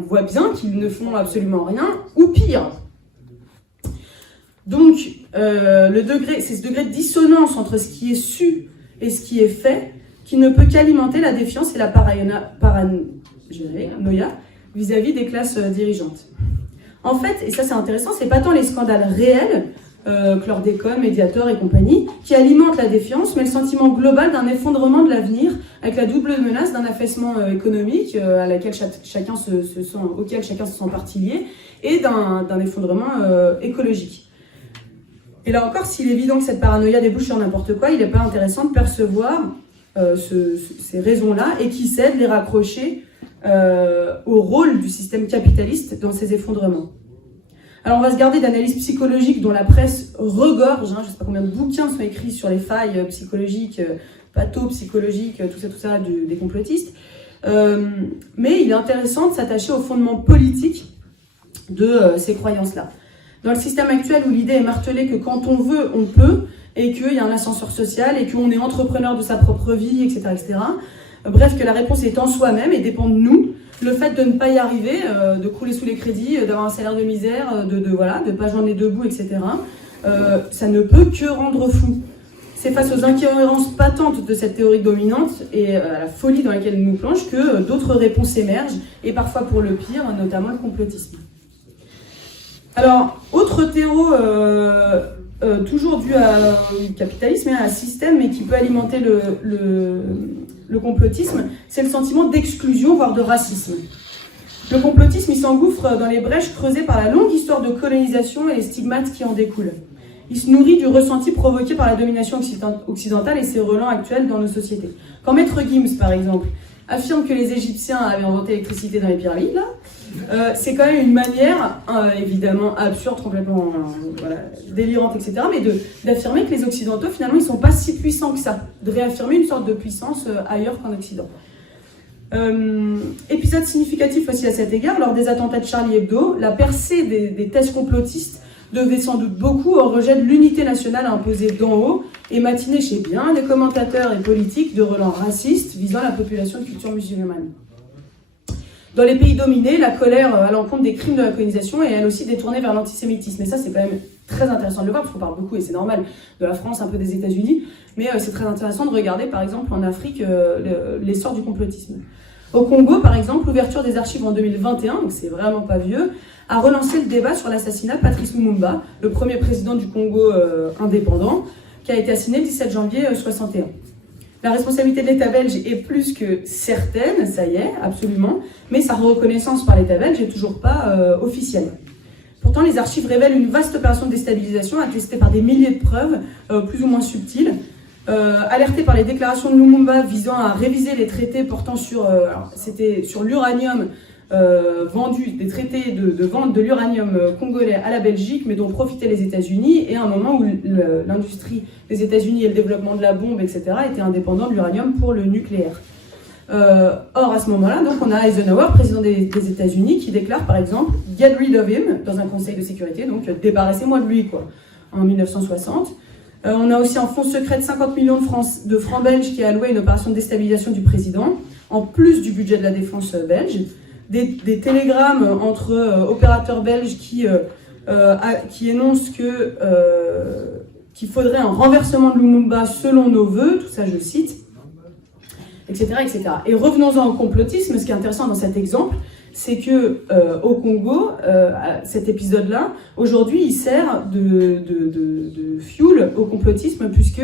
voit bien qu'ils ne font absolument rien, ou pire. Donc, c'est ce degré de dissonance entre ce qui est su et ce qui est fait qui ne peut qu'alimenter la défiance et la paranoïa vis-à-vis des classes dirigeantes. En fait, et ça c'est intéressant, c'est pas tant les scandales réels, chlordécone, Mediator et compagnie, qui alimentent la défiance, mais le sentiment global d'un effondrement de l'avenir, avec la double menace d'un affaissement économique auquel chacun se sent partie lié, et d'un effondrement écologique. Et là encore, s'il est évident que cette paranoïa débouche sur n'importe quoi, il n'est pas intéressant de percevoir ces raisons-là, et qui cèdent les raccrocher au rôle du système capitaliste dans ces effondrements. Alors on va se garder d'analyses psychologiques dont la presse regorge, je ne sais pas combien de bouquins sont écrits sur les failles psychologiques, pathopsychologiques, tout ça des complotistes. Mais il est intéressant de s'attacher au fondement politique de ces croyances-là. Dans le système actuel où l'idée est martelée que quand on veut, on peut, et qu'il y a un ascenseur social, et qu'on est entrepreneur de sa propre vie, etc., etc. Bref, que la réponse est en soi-même et dépend de nous. Le fait de ne pas y arriver, de crouler sous les crédits, d'avoir un salaire de misère, de ne pas joindre les deux bouts, etc., ça ne peut que rendre fou. C'est face aux incohérences patentes de cette théorie dominante et à la folie dans laquelle elle nous plonge que d'autres réponses émergent, et parfois pour le pire, notamment le complotisme. Alors, autre terreau, toujours dû au capitalisme et à un système, mais qui peut alimenter le complotisme, c'est le sentiment d'exclusion, voire de racisme. Le complotisme, il s'engouffre dans les brèches creusées par la longue histoire de colonisation et les stigmates qui en découlent. Il se nourrit du ressenti provoqué par la domination occidentale et ses relents actuels dans nos sociétés. Quand Maître Gims, par exemple, affirme que les Égyptiens avaient inventé l'électricité dans les pyramides, là, c'est quand même une manière, évidemment absurde, complètement délirante, etc., mais d'affirmer que les Occidentaux, finalement, ils ne sont pas si puissants que ça, de réaffirmer une sorte de puissance ailleurs qu'en Occident. Épisode significatif aussi à cet égard, lors des attentats de Charlie Hebdo, la percée des thèses complotistes devait sans doute beaucoup au rejet de l'unité nationale imposée d'en haut et matinée chez bien des commentateurs et politiques de relents racistes visant la population de culture musulmane. Dans les pays dominés, la colère à l'encontre des crimes de la colonisation est elle aussi détournée vers l'antisémitisme. Et ça, c'est quand même très intéressant de le voir, parce qu'on parle beaucoup, et c'est normal, de la France, un peu des États-Unis, mais c'est très intéressant de regarder, par exemple, en Afrique, l'essor du complotisme. Au Congo, par exemple, l'ouverture des archives en 2021, donc c'est vraiment pas vieux, a relancé le débat sur l'assassinat de Patrice Lumumba, le premier président du Congo indépendant, qui a été assassiné le 17 janvier 1961. La responsabilité de l'État belge est plus que certaine, ça y est, absolument, mais sa reconnaissance par l'État belge n'est toujours pas officielle. Pourtant, les archives révèlent une vaste opération de déstabilisation attestée par des milliers de preuves, plus ou moins subtiles, alertées par les déclarations de Lumumba visant à réviser les traités portant sur l'uranium vendu, des traités de vente de l'uranium congolais à la Belgique, mais dont profitaient les États-Unis, et à un moment où l'industrie des États-Unis et le développement de la bombe, etc., étaient indépendants de l'uranium pour le nucléaire. Or, à ce moment-là, donc, on a Eisenhower, président des États-Unis, qui déclare, par exemple, « Get rid of him » dans un conseil de sécurité, donc débarrassez-moi de lui, quoi, en 1960. On a aussi un fonds secret de 50 millions de francs belges qui est alloué à une opération de déstabilisation du président, en plus du budget de la défense belge. Des télégrammes entre opérateurs belges qui énoncent qu'il faudrait un renversement de Lumumba selon nos voeux, tout ça je cite, etc., etc. Et revenons-en au complotisme, ce qui est intéressant dans cet exemple, c'est que au Congo, cet épisode-là, aujourd'hui, il sert de fuel au complotisme, puisque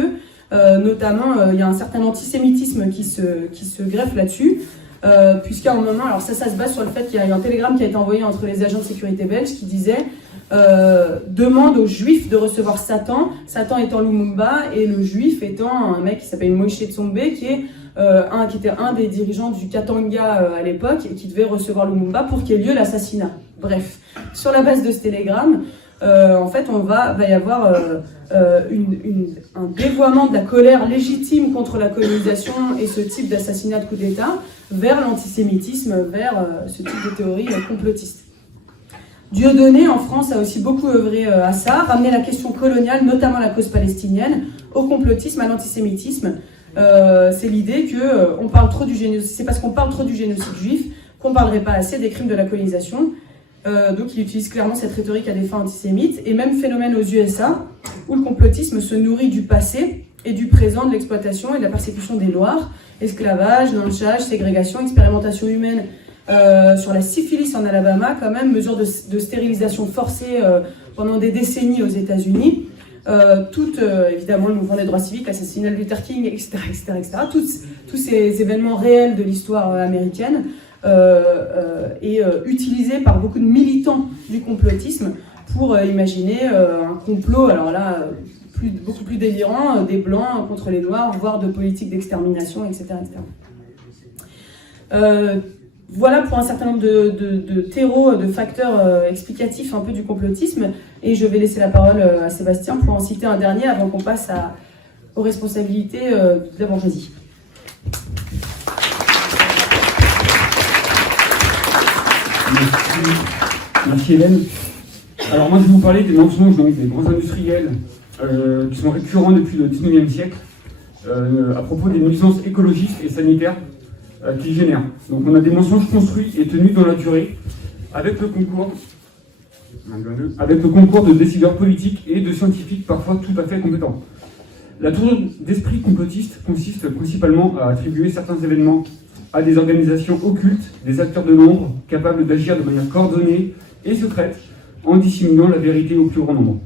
notamment il y a un certain antisémitisme qui se greffe là-dessus. Puisqu'à un moment, alors ça se base sur le fait qu'il y a un télégramme qui a été envoyé entre les agents de sécurité belges qui disait demande aux juifs de recevoir Satan, Satan étant Lumumba et le juif étant un mec qui s'appelle Moïse Tsombe qui est qui était un des dirigeants du Katanga à l'époque, et qui devait recevoir Lumumba pour qu'il y ait lieu l'assassinat. Bref, sur la base de ce télégramme, en fait, va y avoir un dévoiement de la colère légitime contre la colonisation et ce type d'assassinat de coup d'État vers l'antisémitisme, vers ce type de théorie complotiste. Dieudonné, en France, a aussi beaucoup œuvré à ça, ramener la question coloniale, notamment la cause palestinienne, au complotisme, à l'antisémitisme. C'est l'idée que on parle trop du génocide, c'est parce qu'on parle trop du génocide juif qu'on ne parlerait pas assez des crimes de la colonisation. Donc il utilise clairement cette rhétorique à des fins antisémites, et même phénomène aux USA, où le complotisme se nourrit du passé et du présent de l'exploitation et de la persécution des Noirs, esclavage, lynchage, ségrégation, expérimentation humaine sur la syphilis en Alabama, quand même, mesure de stérilisation forcée pendant des décennies aux États-Unis, évidemment le mouvement des droits civiques, l'assassinat de Luther King, etc., etc. Tous ces événements réels de l'histoire américaine, utilisé par beaucoup de militants du complotisme pour imaginer un complot, alors là, beaucoup plus délirant, des Blancs contre les Noirs, voire de politique d'extermination, etc. Voilà pour un certain nombre de terreaux, de facteurs explicatifs un peu du complotisme, et je vais laisser la parole à Sébastien pour en citer un dernier avant qu'on passe aux responsabilités de la bourgeoisie. Merci Hélène. Alors moi je vais vous parler des mensonges des grands industriels qui sont récurrents depuis le 19e siècle à propos des nuisances écologiques et sanitaires qu'ils génèrent. Donc on a des mensonges construits et tenus dans la durée avec le concours de décideurs politiques et de scientifiques parfois tout à fait compétents. La tour d'esprit complotiste consiste principalement à attribuer certains événements à des organisations occultes, des acteurs de l'ombre, capables d'agir de manière coordonnée et secrète, en dissimulant la vérité au plus grand nombre.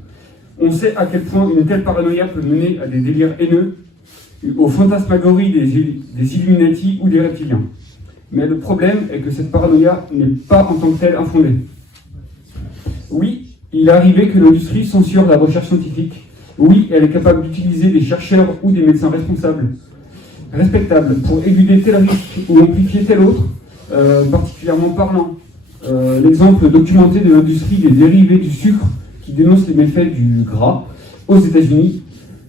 On sait à quel point une telle paranoïa peut mener à des délires haineux, aux fantasmagories des Illuminati ou des reptiliens. Mais le problème est que cette paranoïa n'est pas en tant que telle infondée. Oui, il est arrivé que l'industrie censure la recherche scientifique. Oui, elle est capable d'utiliser des chercheurs ou des médecins respectables pour éluder tel risque ou amplifier tel autre, particulièrement parlant. L'exemple documenté de l'industrie des dérivés du sucre qui dénonce les méfaits du gras aux États-Unis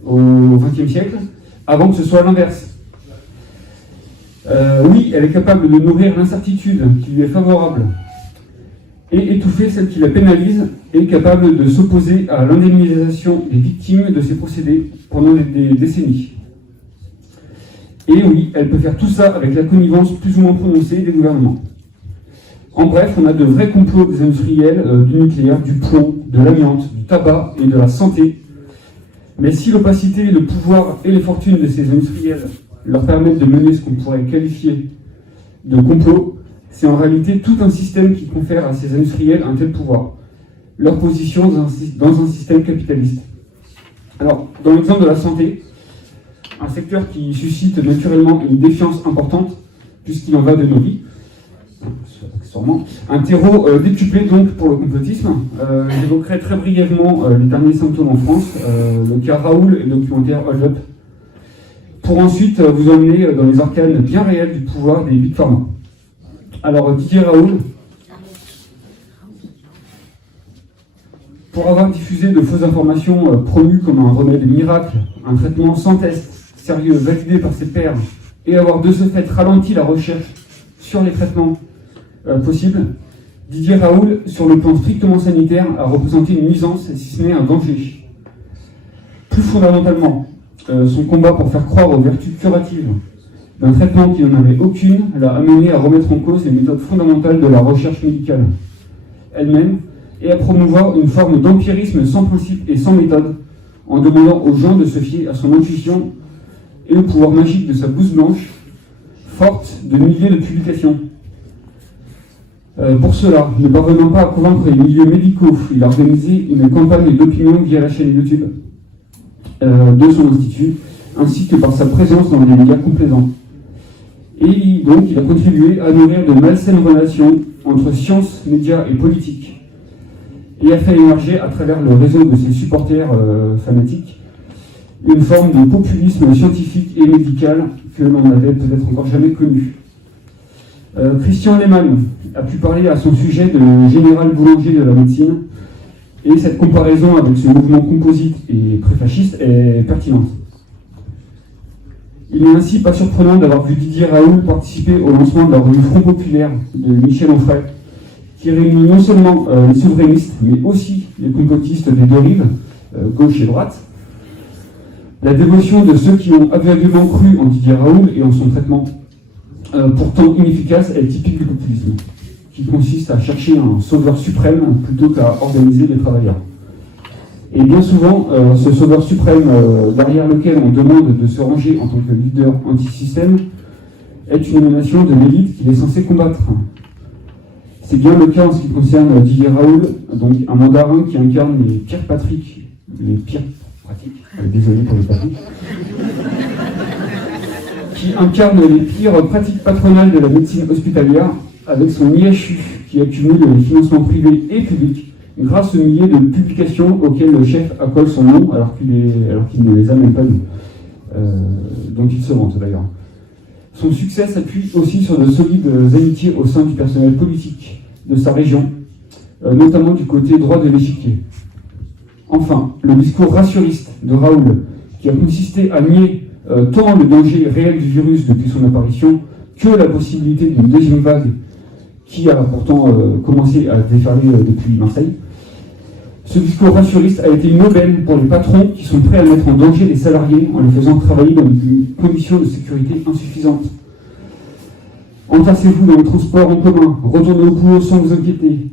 au XXe siècle, avant que ce soit l'inverse. Oui, elle est capable de nourrir l'incertitude qui lui est favorable et étouffer celle qui la pénalise, et capable de s'opposer à l'indemnisation des victimes de ces procédés pendant des décennies. Et oui, elle peut faire tout ça avec la connivence plus ou moins prononcée des gouvernements. En bref, on a de vrais complots des industriels du nucléaire, du plomb, de l'amiante, du tabac et de la santé. Mais si l'opacité, le pouvoir et les fortunes de ces industriels leur permettent de mener ce qu'on pourrait qualifier de complot, c'est en réalité tout un système qui confère à ces industriels un tel pouvoir, leur position dans un système capitaliste. Alors, dans l'exemple de la santé, un secteur qui suscite naturellement une défiance importante, puisqu'il en va de nos vies, un terreau décuplé donc pour le complotisme. J'évoquerai très brièvement les derniers symptômes en France, le cas Raoul et le documentaire Hold Up, pour ensuite vous emmener dans les arcanes bien réelles du pouvoir des Big Pharma. Alors Didier Raoul, pour avoir diffusé de fausses informations promues comme un remède miracle, un traitement sans test sérieux validé par ses pairs, et avoir de ce fait ralenti la recherche sur les traitements possibles, Didier Raoul, sur le plan strictement sanitaire, a représenté une nuisance, si ce n'est un danger. Plus fondamentalement, son combat pour faire croire aux vertus curatives d'un traitement qui n'en avait aucune l'a amené à remettre en cause les méthodes fondamentales de la recherche médicale elle-même, et à promouvoir une forme d'empirisme sans principe et sans méthode, en demandant aux gens de se fier à son intuition et au pouvoir magique de sa blouse blanche, forte de milliers de publications. Pour cela, ne parvenant pas à convaincre les milieux médicaux, il a organisé une campagne d'opinion via la chaîne YouTube de son institut, ainsi que par sa présence dans les médias complaisants. Et donc, il a contribué à nourrir de malsaines relations entre science, médias et politique, et a fait émerger à travers le réseau de ses supporters fanatiques une forme de populisme scientifique et médical que l'on n'avait peut-être encore jamais connu. Christian Lehmann a pu parler à son sujet de général boulanger de la médecine, et cette comparaison avec ce mouvement composite et préfasciste est pertinente. Il n'est ainsi pas surprenant d'avoir vu Didier Raoult participer au lancement de la revue Front Populaire de Michel Onfray, qui réunit non seulement les souverainistes, mais aussi les complotistes des deux rives, gauche et droite. La dévotion de ceux qui ont aveuglément cru en Didier Raoult et en son traitement pourtant inefficace est typique du populisme, qui consiste à chercher un sauveur suprême plutôt qu'à organiser les travailleurs. Et bien souvent, ce sauveur suprême derrière lequel on demande de se ranger en tant que leader anti-système est une émanation de l'élite qu'il est censé combattre. C'est bien le cas en ce qui concerne Didier Raoult, donc un mandarin qui incarne les pires pratiques, désolé pour les pratiques, qui incarne les pires pratiques patronales de la médecine hospitalière avec son IHU qui accumule les financements privés et publics grâce aux milliers de publications auxquelles le chef accole son nom alors qu'il ne les a même pas lues, dont il se vante d'ailleurs. Son succès s'appuie aussi sur de solides amitiés au sein du personnel politique de sa région, notamment du côté droit de l'échiquier. Enfin, le discours rassuriste de Raoult, qui a consisté à nier tant le danger réel du virus depuis son apparition que la possibilité d'une deuxième vague qui a pourtant commencé à déferler depuis Marseille. Ce discours rassuriste a été une aubaine pour les patrons qui sont prêts à mettre en danger les salariés en les faisant travailler dans des conditions de sécurité insuffisantes. Entassez-vous dans le transport en commun, retournez au boulot sans vous inquiéter.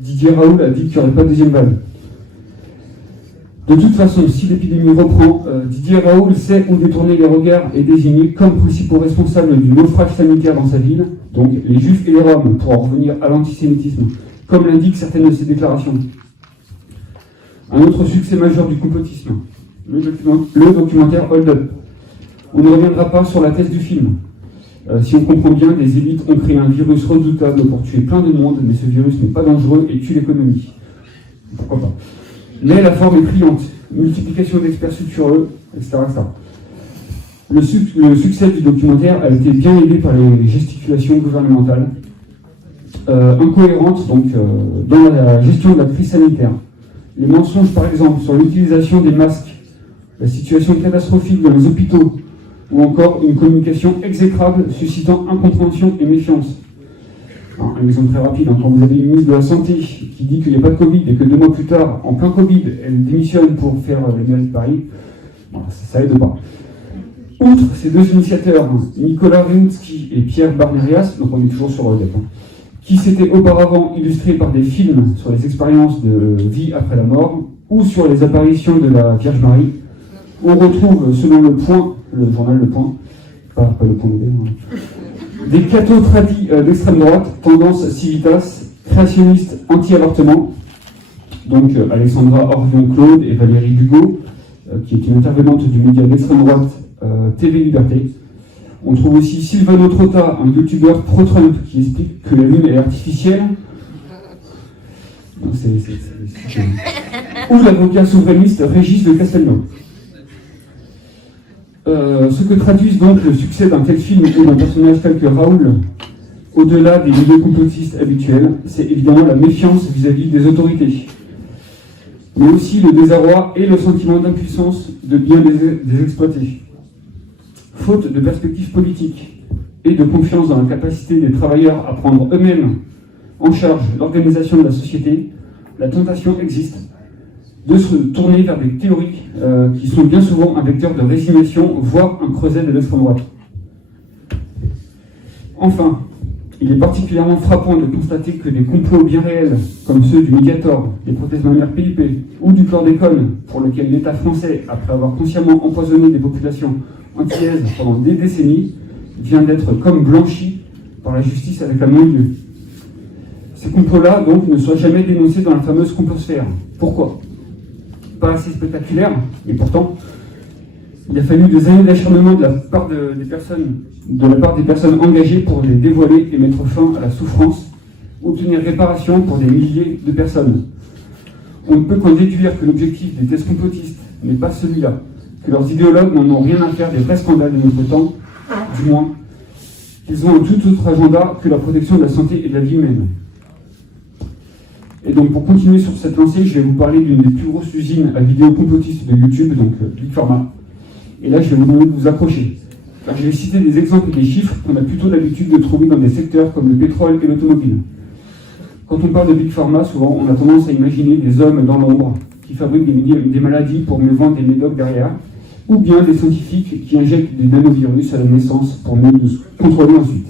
Didier Raoult a dit qu'il n'y aurait pas de deuxième vague. De toute façon, si l'épidémie reprend, Didier Raoult sait où détourner les regards et désigner comme principaux responsables du naufrage sanitaire dans sa ville, donc les Juifs et les Roms, pour en revenir à l'antisémitisme, comme l'indiquent certaines de ses déclarations. Un autre succès majeur du complotisme, le documentaire Hold Up. On ne reviendra pas sur la thèse du film. Si on comprend bien, des élites ont créé un virus redoutable pour tuer plein de monde, mais ce virus n'est pas dangereux et tue l'économie. Pourquoi pas? Mais la forme est criante, multiplication d'experts sulfureux, etc. Le succès du documentaire a été bien aidé par les gesticulations gouvernementales, incohérentes donc, dans la gestion de la crise sanitaire. Les mensonges, par exemple, sur l'utilisation des masques, la situation catastrophique dans les hôpitaux, ou encore une communication exécrable suscitant incompréhension et méfiance. Alors, un exemple très rapide, quand vous avez une ministre de la Santé qui dit qu'il n'y a pas de Covid et que 2 mois plus tard, en plein Covid, elle démissionne pour faire les mairies de Paris, bon, ça aide pas. Outre ces deux initiateurs, Nicolas Reoutzky et Pierre Barnerias, donc on est toujours sur Hold Up, qui s'étaient auparavant illustrés par des films sur les expériences de vie après la mort ou sur les apparitions de la Vierge Marie, on retrouve, selon Le Point, le journal Le Point, pas le Point de des cathos tradis d'extrême droite, tendance civitas, créationniste anti-avortement, donc Alexandra Orvion-Claude et Valérie Bugot, qui est une intervenante du média d'extrême droite TV Liberté. On trouve aussi Silvano Trotta, un youtubeur pro-Trump, qui explique que la Lune est artificielle. Ou l'avocat souverainiste Régis de Castelnau. Ce que traduisent donc le succès d'un tel film ou d'un personnage tel que Raoult, au-delà des milieux complotistes habituels, c'est évidemment la méfiance vis-à-vis des autorités, mais aussi le désarroi et le sentiment d'impuissance de bien les exploiter. Faute de perspectives politiques et de confiance dans la capacité des travailleurs à prendre eux-mêmes en charge l'organisation de la société, la tentation existe de se tourner vers des théories qui sont bien souvent un vecteur de résignation, voire un creuset de l'extrême droite. Enfin, il est particulièrement frappant de constater que des complots bien réels, comme ceux du Mediator, des prothèses mammaires PIP ou du chlordécone, pour lequel l'État français, après avoir consciemment empoisonné des populations antillaises pendant des décennies, vient d'être comme blanchi par la justice avec la non-lieu. Ces complots-là, donc, ne soient jamais dénoncés dans la fameuse composphère. Pourquoi ? Pas assez spectaculaire, mais pourtant, il a fallu des années d'acharnement de la part des personnes engagées pour les dévoiler et mettre fin à la souffrance, obtenir réparation pour des milliers de personnes. On ne peut qu'en déduire que l'objectif des thèses complotistes n'est pas celui-là, que leurs idéologues n'en ont rien à faire des vrais scandales de notre temps, du moins, qu'ils ont un tout autre agenda que la protection de la santé et de la vie humaine. Et donc pour continuer sur cette lancée, je vais vous parler d'une des plus grosses usines à vidéos complotistes de YouTube, donc Big Pharma. Et là, je vais vous demander de vous accrocher. Car je vais citer des exemples et des chiffres qu'on a plutôt l'habitude de trouver dans des secteurs comme le pétrole et l'automobile. Quand on parle de Big Pharma, souvent on a tendance à imaginer des hommes dans l'ombre qui fabriquent des maladies pour mieux vendre des médocs derrière, ou bien des scientifiques qui injectent des nanovirus à la naissance pour mieux les contrôler ensuite.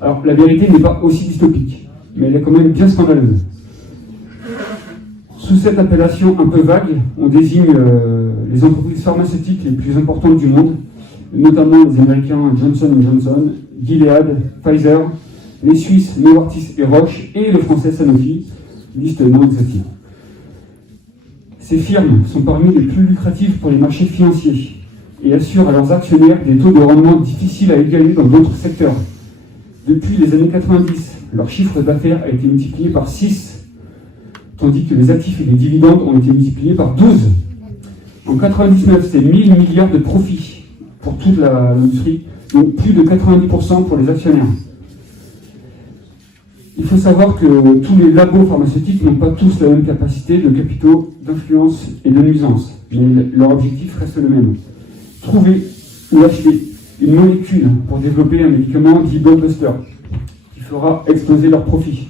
Alors la vérité n'est pas aussi dystopique, mais elle est quand même bien scandaleuse. Sous cette appellation un peu vague, on désigne les entreprises pharmaceutiques les plus importantes du monde, notamment les Américains Johnson & Johnson, Gilead, Pfizer, les Suisses Novartis et Roche, et le français Sanofi, liste non exhaustive. Ces firmes sont parmi les plus lucratives pour les marchés financiers et assurent à leurs actionnaires des taux de rendement difficiles à égaler dans d'autres secteurs. Depuis les années 90, leur chiffre d'affaires a été multiplié par 6, tandis que les actifs et les dividendes ont été multipliés par 12. En 99, c'est 1000 milliards de profits pour toute l'industrie, donc plus de 90% pour les actionnaires. Il faut savoir que tous les labos pharmaceutiques n'ont pas tous la même capacité de capitaux, d'influence et de nuisance, mais leur objectif reste le même. Trouver ou acheter une molécule pour développer un médicament dit blockbuster, qui fera exploser leurs profits.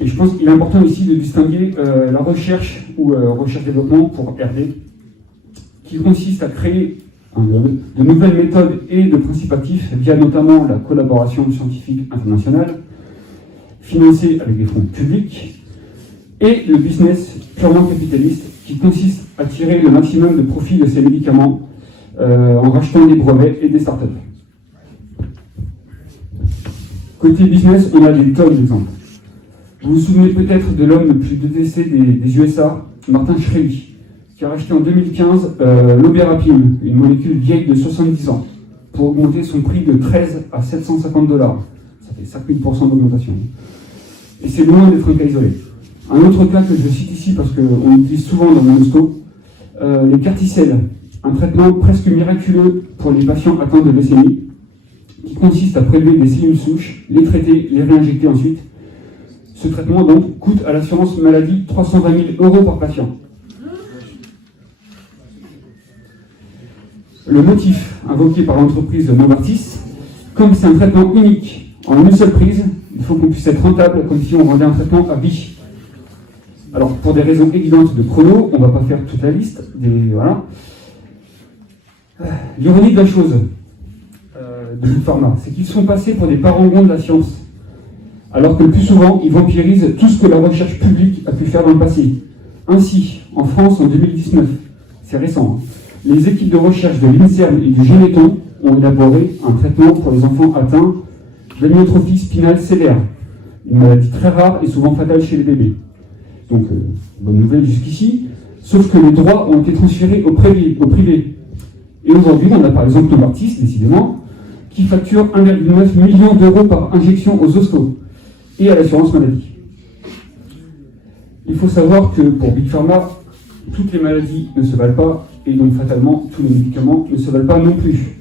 Et je pense qu'il est important ici de distinguer la recherche ou recherche-développement pour RD, qui consiste à créer de nouvelles méthodes et de principes actifs via notamment la collaboration scientifique internationale, financée avec des fonds publics, et le business purement capitaliste qui consiste à tirer le maximum de profit de ces médicaments en rachetant des brevets et des startups. Côté business, on a des tonnes d'exemples. Vous vous souvenez peut-être de l'homme le plus détesté des USA, Martin Shkreli, qui a racheté en 2015 l'Oberapine, une molécule vieille de 70 ans, pour augmenter son prix de 13 à 750 $. Ça fait 5000% d'augmentation. Et c'est loin d'être un cas isolé. Un autre cas que je cite ici, parce qu'on l'utilise souvent dans mon hosto, les Carticel, un traitement presque miraculeux pour les patients atteints de leucémie, qui consiste à prélever des cellules souches, les traiter, les réinjecter ensuite. Ce traitement donc coûte à l'assurance maladie 320 000 € par patient. Le motif invoqué par l'entreprise Novartis, comme c'est un traitement unique en une seule prise, il faut qu'on puisse être rentable comme si on vendait un traitement à vie. Alors pour des raisons évidentes de chrono, on ne va pas faire toute la liste, voilà. L'ironie de la chose de Big Pharma, c'est qu'ils sont passés pour des parangons de la science, alors que le plus souvent, ils vampirisent tout ce que la recherche publique a pu faire dans le passé. Ainsi, en France, en 2019, c'est récent, les équipes de recherche de l'INSERM et du Généton ont élaboré un traitement pour les enfants atteints d'amyotrophie spinale sévère, une maladie très rare et souvent fatale chez les bébés. Donc, bonne nouvelle jusqu'ici, sauf que les droits ont été transférés au privé. Et aujourd'hui, on a par exemple Novartis, décidément, qui facture 1,9 million € par injection aux hostos et à l'assurance maladie. Il faut savoir que pour Big Pharma, toutes les maladies ne se valent pas, et donc fatalement, tous les médicaments ne se valent pas non plus.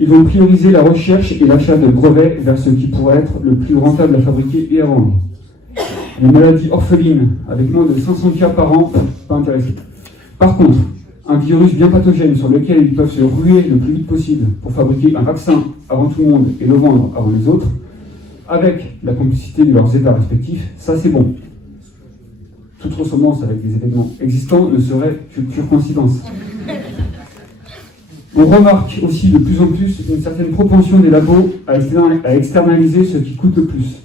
Ils vont prioriser la recherche et l'achat de brevets vers ce qui pourrait être le plus rentable à fabriquer et à vendre. Les maladies orphelines, avec moins de 500 cas par an, pas intéressés. Par contre, un virus bien pathogène sur lequel ils peuvent se ruer le plus vite possible pour fabriquer un vaccin avant tout le monde et le vendre avant les autres, avec la complicité de leurs États respectifs, ça c'est bon. Toute ressemblance avec les événements existants ne serait que pure coïncidence. On remarque aussi de plus en plus une certaine propension des labos à externaliser ce qui coûte le plus.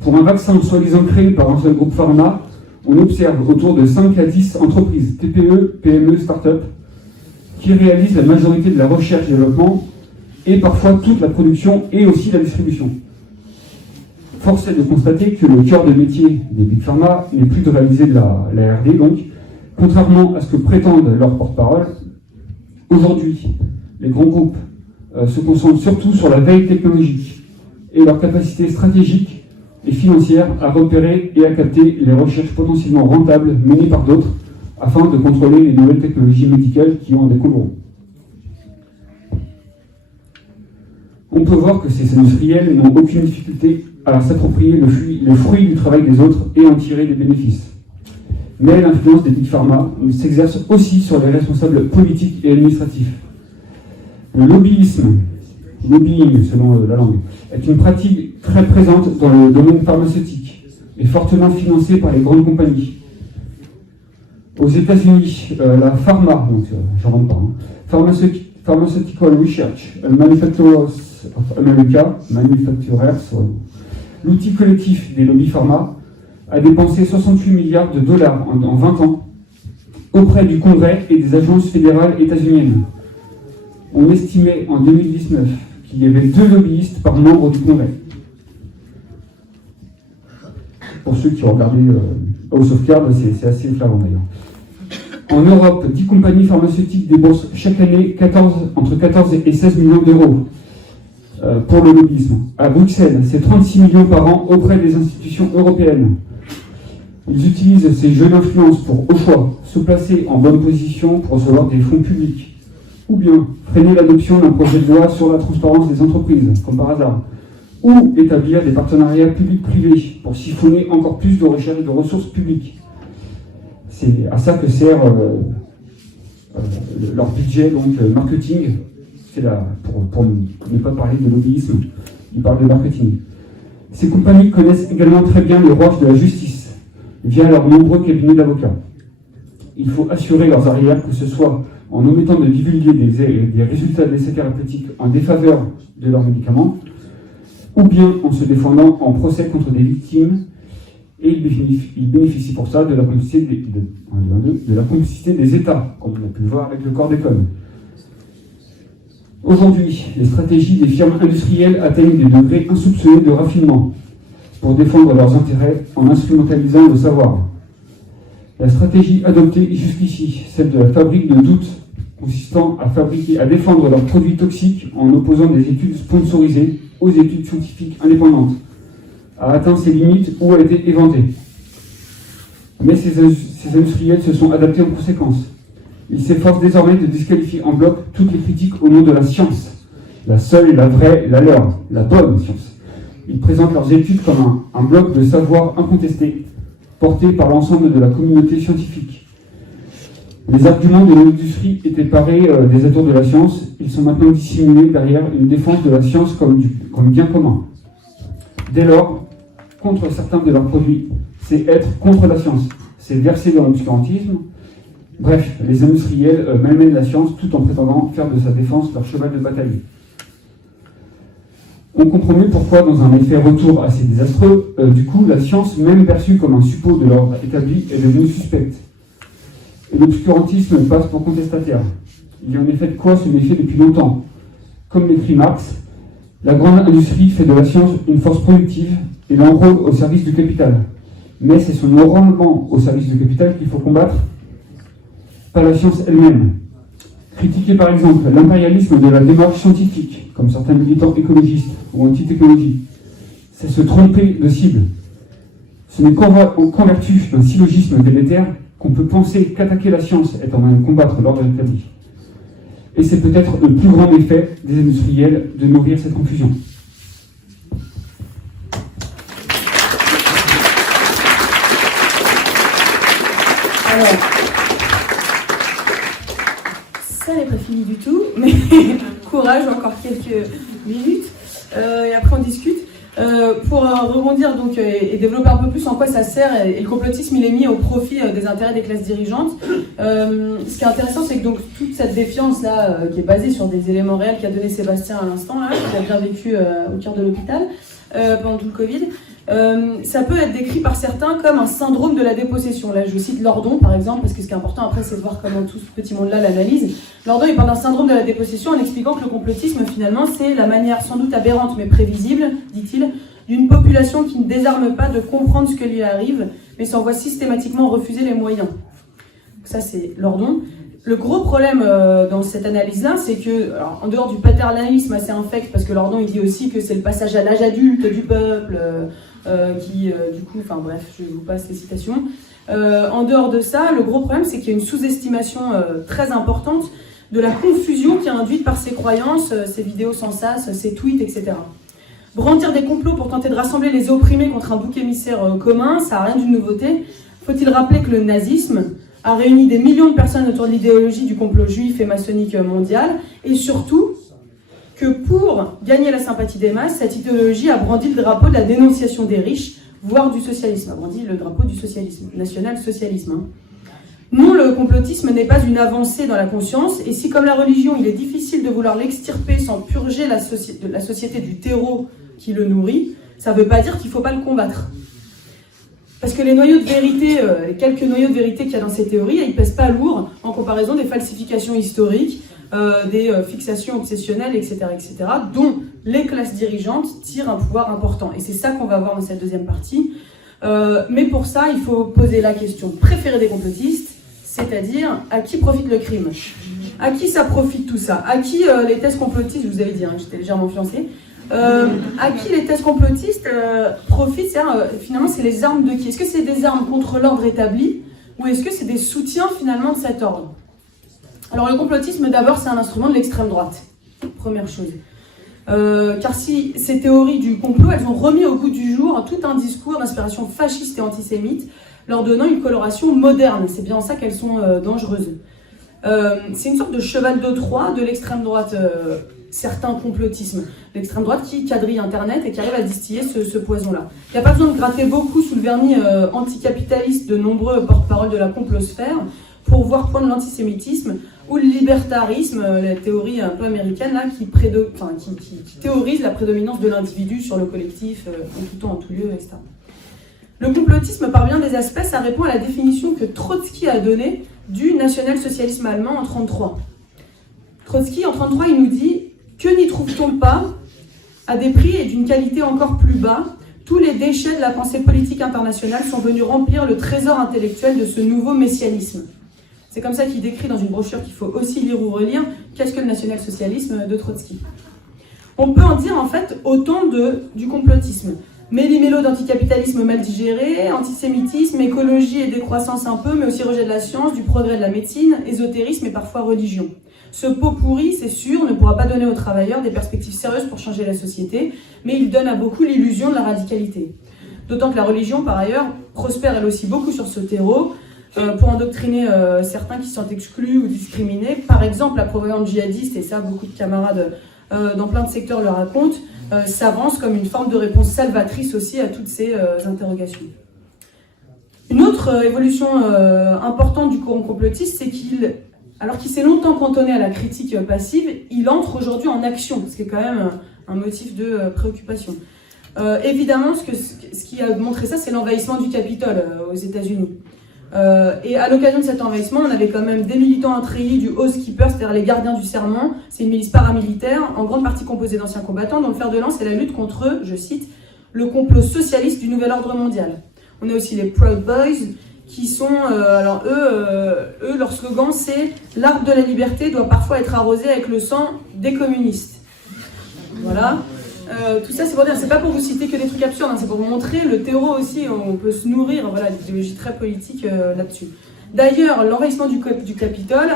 Pour un vaccin soi-disant créé par un seul groupe pharma, on observe autour de 5 à 10 entreprises, TPE, PME, start-up, qui réalisent la majorité de la recherche et développement, et parfois toute la production et aussi la distribution. Force est de constater que le cœur de métier des Big Pharma n'est plus de réaliser de la R&D, donc, contrairement à ce que prétendent leurs porte-parole. Aujourd'hui, les grands groupes se concentrent surtout sur la veille technologique et leur capacité stratégique et financière à repérer et à capter les recherches potentiellement rentables menées par d'autres afin de contrôler les nouvelles technologies médicales qui en découleront. On peut voir que ces industriels n'ont aucune difficulté à s'approprier le fruit du travail des autres et en tirer des bénéfices. Mais l'influence des big pharma s'exerce aussi sur les responsables politiques et administratifs. Le lobbying selon la langue, est une pratique très présente dans le domaine pharmaceutique et fortement financée par les grandes compagnies. Aux États-Unis, la pharma, donc j'en rentre pas, Pharmaceutical Research and Manufacturers of America, l'outil collectif des lobbies pharma, a dépensé 68 milliards de dollars en 20 ans auprès du Congrès et des agences fédérales états-uniennes. On estimait en 2019 qu'il y avait 2 lobbyistes par membre du Congrès. Pour ceux qui ont regardé House of Cards, c'est assez flagrant d'ailleurs. En Europe, 10 compagnies pharmaceutiques déboursent chaque année entre 14 et 16 millions d'euros pour le lobbyisme. À Bruxelles, c'est 36 millions par an auprès des institutions européennes. Ils utilisent ces jeux d'influence pour, au choix, se placer en bonne position pour recevoir des fonds publics, ou bien freiner l'adoption d'un projet de loi sur la transparence des entreprises, comme par hasard, ou établir des partenariats publics-privés pour siphonner encore plus de recherche de ressources publiques. C'est à ça que sert leur budget, donc marketing. C'est là, pour ne pas parler de lobbyisme, ils parlent de marketing. Ces compagnies connaissent également très bien les rouages de la justice, via leurs nombreux cabinets d'avocats. Il faut assurer leurs arrières, que ce soit en omettant de divulguer des résultats d'essais thérapeutiques en défaveur de leurs médicaments, ou bien en se défendant en procès contre des victimes, et ils bénéficient pour ça de la complicité des États, comme on a pu le voir avec le chlordécone. Aujourd'hui, les stratégies des firmes industrielles atteignent des degrés insoupçonnés de raffinement pour défendre leurs intérêts en instrumentalisant le savoir. La stratégie adoptée jusqu'ici, celle de la fabrique de doutes, consistant à défendre leurs produits toxiques en opposant des études sponsorisées aux études scientifiques indépendantes, a atteint ses limites ou a été éventée. Mais ces industriels se sont adaptés en conséquence. Ils s'efforcent désormais de disqualifier en bloc toutes les critiques au nom de la science, la seule, la vraie, la leur, la bonne science. Ils présentent leurs études comme un bloc de savoir incontesté, porté par l'ensemble de la communauté scientifique. Les arguments de l'industrie étaient parés des atours de la science, ils sont maintenant dissimulés derrière une défense de la science comme bien commun. Dès lors, contre certains de leurs produits, c'est être contre la science, c'est verser dans l'obscurantisme. Bref, les industriels malmènent la science tout en prétendant faire de sa défense leur cheval de bataille. On comprend mieux pourquoi, dans un effet retour assez désastreux, du coup, la science, même perçue comme un suppôt de l'ordre établi, est devenue suspecte. Et l'obscurantisme passe pour contestataire. Il y a en effet de quoi se méfier depuis longtemps. Comme l'écrit Marx, la grande industrie fait de la science une force productive et l'enrôle au service du capital. Mais c'est son enrôlement au service du capital qu'il faut combattre, pas la science elle-même. Critiquer par exemple l'impérialisme de la démarche scientifique, comme certains militants écologistes ou anti-technologie, c'est se tromper de cible. Ce n'est qu'en vertu d'un syllogisme délétère qu'on peut penser qu'attaquer la science est en train de combattre l'ordre établi. Et c'est peut-être le plus grand méfait des industriels de nourrir cette confusion. Alors, ça n'est pas fini du tout, mais courage, encore quelques minutes, et après on discute. Pour rebondir donc et développer un peu plus en quoi ça sert, et le complotisme il est mis au profit des intérêts des classes dirigeantes. Ce qui est intéressant, c'est que donc toute cette défiance là qui est basée sur des éléments réels qu'a donné Sébastien à l'instant là, qui a bien vécu au cœur de l'hôpital pendant tout le Covid, ça peut être décrit par certains comme un syndrome de la dépossession. Là, je cite Lordon par exemple, parce que ce qui est important après, c'est de voir comment tout ce petit monde-là l'analyse. Lordon, il parle d'un syndrome de la dépossession en expliquant que le complotisme, finalement, c'est la manière sans doute aberrante mais prévisible, dit-il, d'une population qui ne désarme pas de comprendre ce qui lui arrive, mais s'en voit systématiquement refuser les moyens. Donc ça, c'est Lordon. Le gros problème dans cette analyse-là, c'est que, alors, en dehors du paternalisme assez infect, parce que Lordon, il dit aussi que c'est le passage à l'âge adulte du peuple, qui, du coup, enfin bref, je vous passe les citations. En dehors de ça, le gros problème, c'est qu'il y a une sous-estimation très importante de la confusion qui est induite par ces croyances, ces vidéos sans sas, ces tweets, etc. Brandir des complots pour tenter de rassembler les opprimés contre un bouc émissaire commun, ça n'a rien d'une nouveauté. Faut-il rappeler que le nazisme a réuni des millions de personnes autour de l'idéologie du complot juif et maçonnique mondial, et surtout que pour gagner la sympathie des masses, cette idéologie a brandi le drapeau de la dénonciation des riches, voire du socialisme, a brandi le drapeau du socialisme, national-socialisme. Hein. Non, le complotisme n'est pas une avancée dans la conscience, et si comme la religion, il est difficile de vouloir l'extirper sans purger la société du terreau qui le nourrit, ça ne veut pas dire qu'il ne faut pas le combattre. Parce que les noyaux de vérité, les quelques noyaux de vérité qu'il y a dans ces théories, ils ne pèsent pas lourd en comparaison des falsifications historiques, des fixations obsessionnelles, etc., dont les classes dirigeantes tirent un pouvoir important. Et c'est ça qu'on va voir dans cette deuxième partie. Mais pour ça, il faut poser la question préférée des complotistes, c'est-à-dire à qui profite le crime? À qui ça profite tout ça? À qui les thèses complotistes, je vous avais dit, hein, j'étais légèrement influencée, à qui les thèses complotistes profitent? Finalement, c'est les armes de qui? Est-ce que c'est des armes contre l'ordre établi ou est-ce que c'est des soutiens finalement de cet ordre? Alors le complotisme, d'abord, c'est un instrument de l'extrême droite, première chose. Car si ces théories du complot, elles ont remis au goût du jour tout un discours d'inspiration fasciste et antisémite, leur donnant une coloration moderne. C'est bien en ça qu'elles sont dangereuses. C'est une sorte de cheval de Troie de l'extrême droite, certains complotismes. L'extrême droite qui quadrille Internet et qui arrive à distiller ce poison-là. Il n'y a pas besoin de gratter beaucoup sous le vernis anticapitaliste de nombreux porte-parole de la complosphère pour voir poindre l'antisémitisme ou le libertarisme, la théorie un peu américaine là, qui théorise la prédominance de l'individu sur le collectif, en tout temps, en tout lieu, etc. Le complotisme, par bien des aspects, ça répond à la définition que Trotsky a donnée du national-socialisme allemand en 1933. Trotsky, en 1933, il nous dit « Que n'y trouve-t-on pas, à des prix et d'une qualité encore plus bas, tous les déchets de la pensée politique internationale sont venus remplir le trésor intellectuel de ce nouveau messianisme ». C'est comme ça qu'il décrit dans une brochure qu'il faut aussi lire ou relire qu'est-ce que le national-socialisme de Trotsky. On peut en dire en fait autant du complotisme. Méli-mélo d'anticapitalisme mal digéré, antisémitisme, écologie et décroissance un peu, mais aussi rejet de la science, du progrès de la médecine, ésotérisme et parfois religion. Ce pot pourri, c'est sûr, ne pourra pas donner aux travailleurs des perspectives sérieuses pour changer la société, mais il donne à beaucoup l'illusion de la radicalité. D'autant que la religion, par ailleurs, prospère elle aussi beaucoup sur ce terreau, pour endoctriner certains qui se sentent exclus ou discriminés. Par exemple, la propagande djihadiste, et ça beaucoup de camarades dans plein de secteurs le racontent, s'avance comme une forme de réponse salvatrice aussi à toutes ces interrogations. Une autre évolution importante du courant complotiste, c'est alors qu'il s'est longtemps cantonné à la critique passive, il entre aujourd'hui en action, ce qui est quand même un motif de préoccupation. Évidemment, ce qui a montré ça, c'est l'envahissement du Capitole aux États-Unis. Et à l'occasion de cet envahissement, on avait quand même des militants intréis du House Keepers, c'est-à-dire les gardiens du serment. C'est une milice paramilitaire, en grande partie composée d'anciens combattants, dont le fer de lance est la lutte contre, je cite, le complot socialiste du nouvel ordre mondial. On a aussi les Proud Boys, qui sont, alors eux, leur slogan c'est « L'arbre de la liberté doit parfois être arrosé avec le sang des communistes ». Voilà. Tout ça, c'est pour dire, c'est pas pour vous citer que des trucs absurdes, hein, c'est pour vous montrer le terreau aussi, on peut se nourrir, voilà, d'idéologie très politique là-dessus. D'ailleurs, l'envahissement du Capitole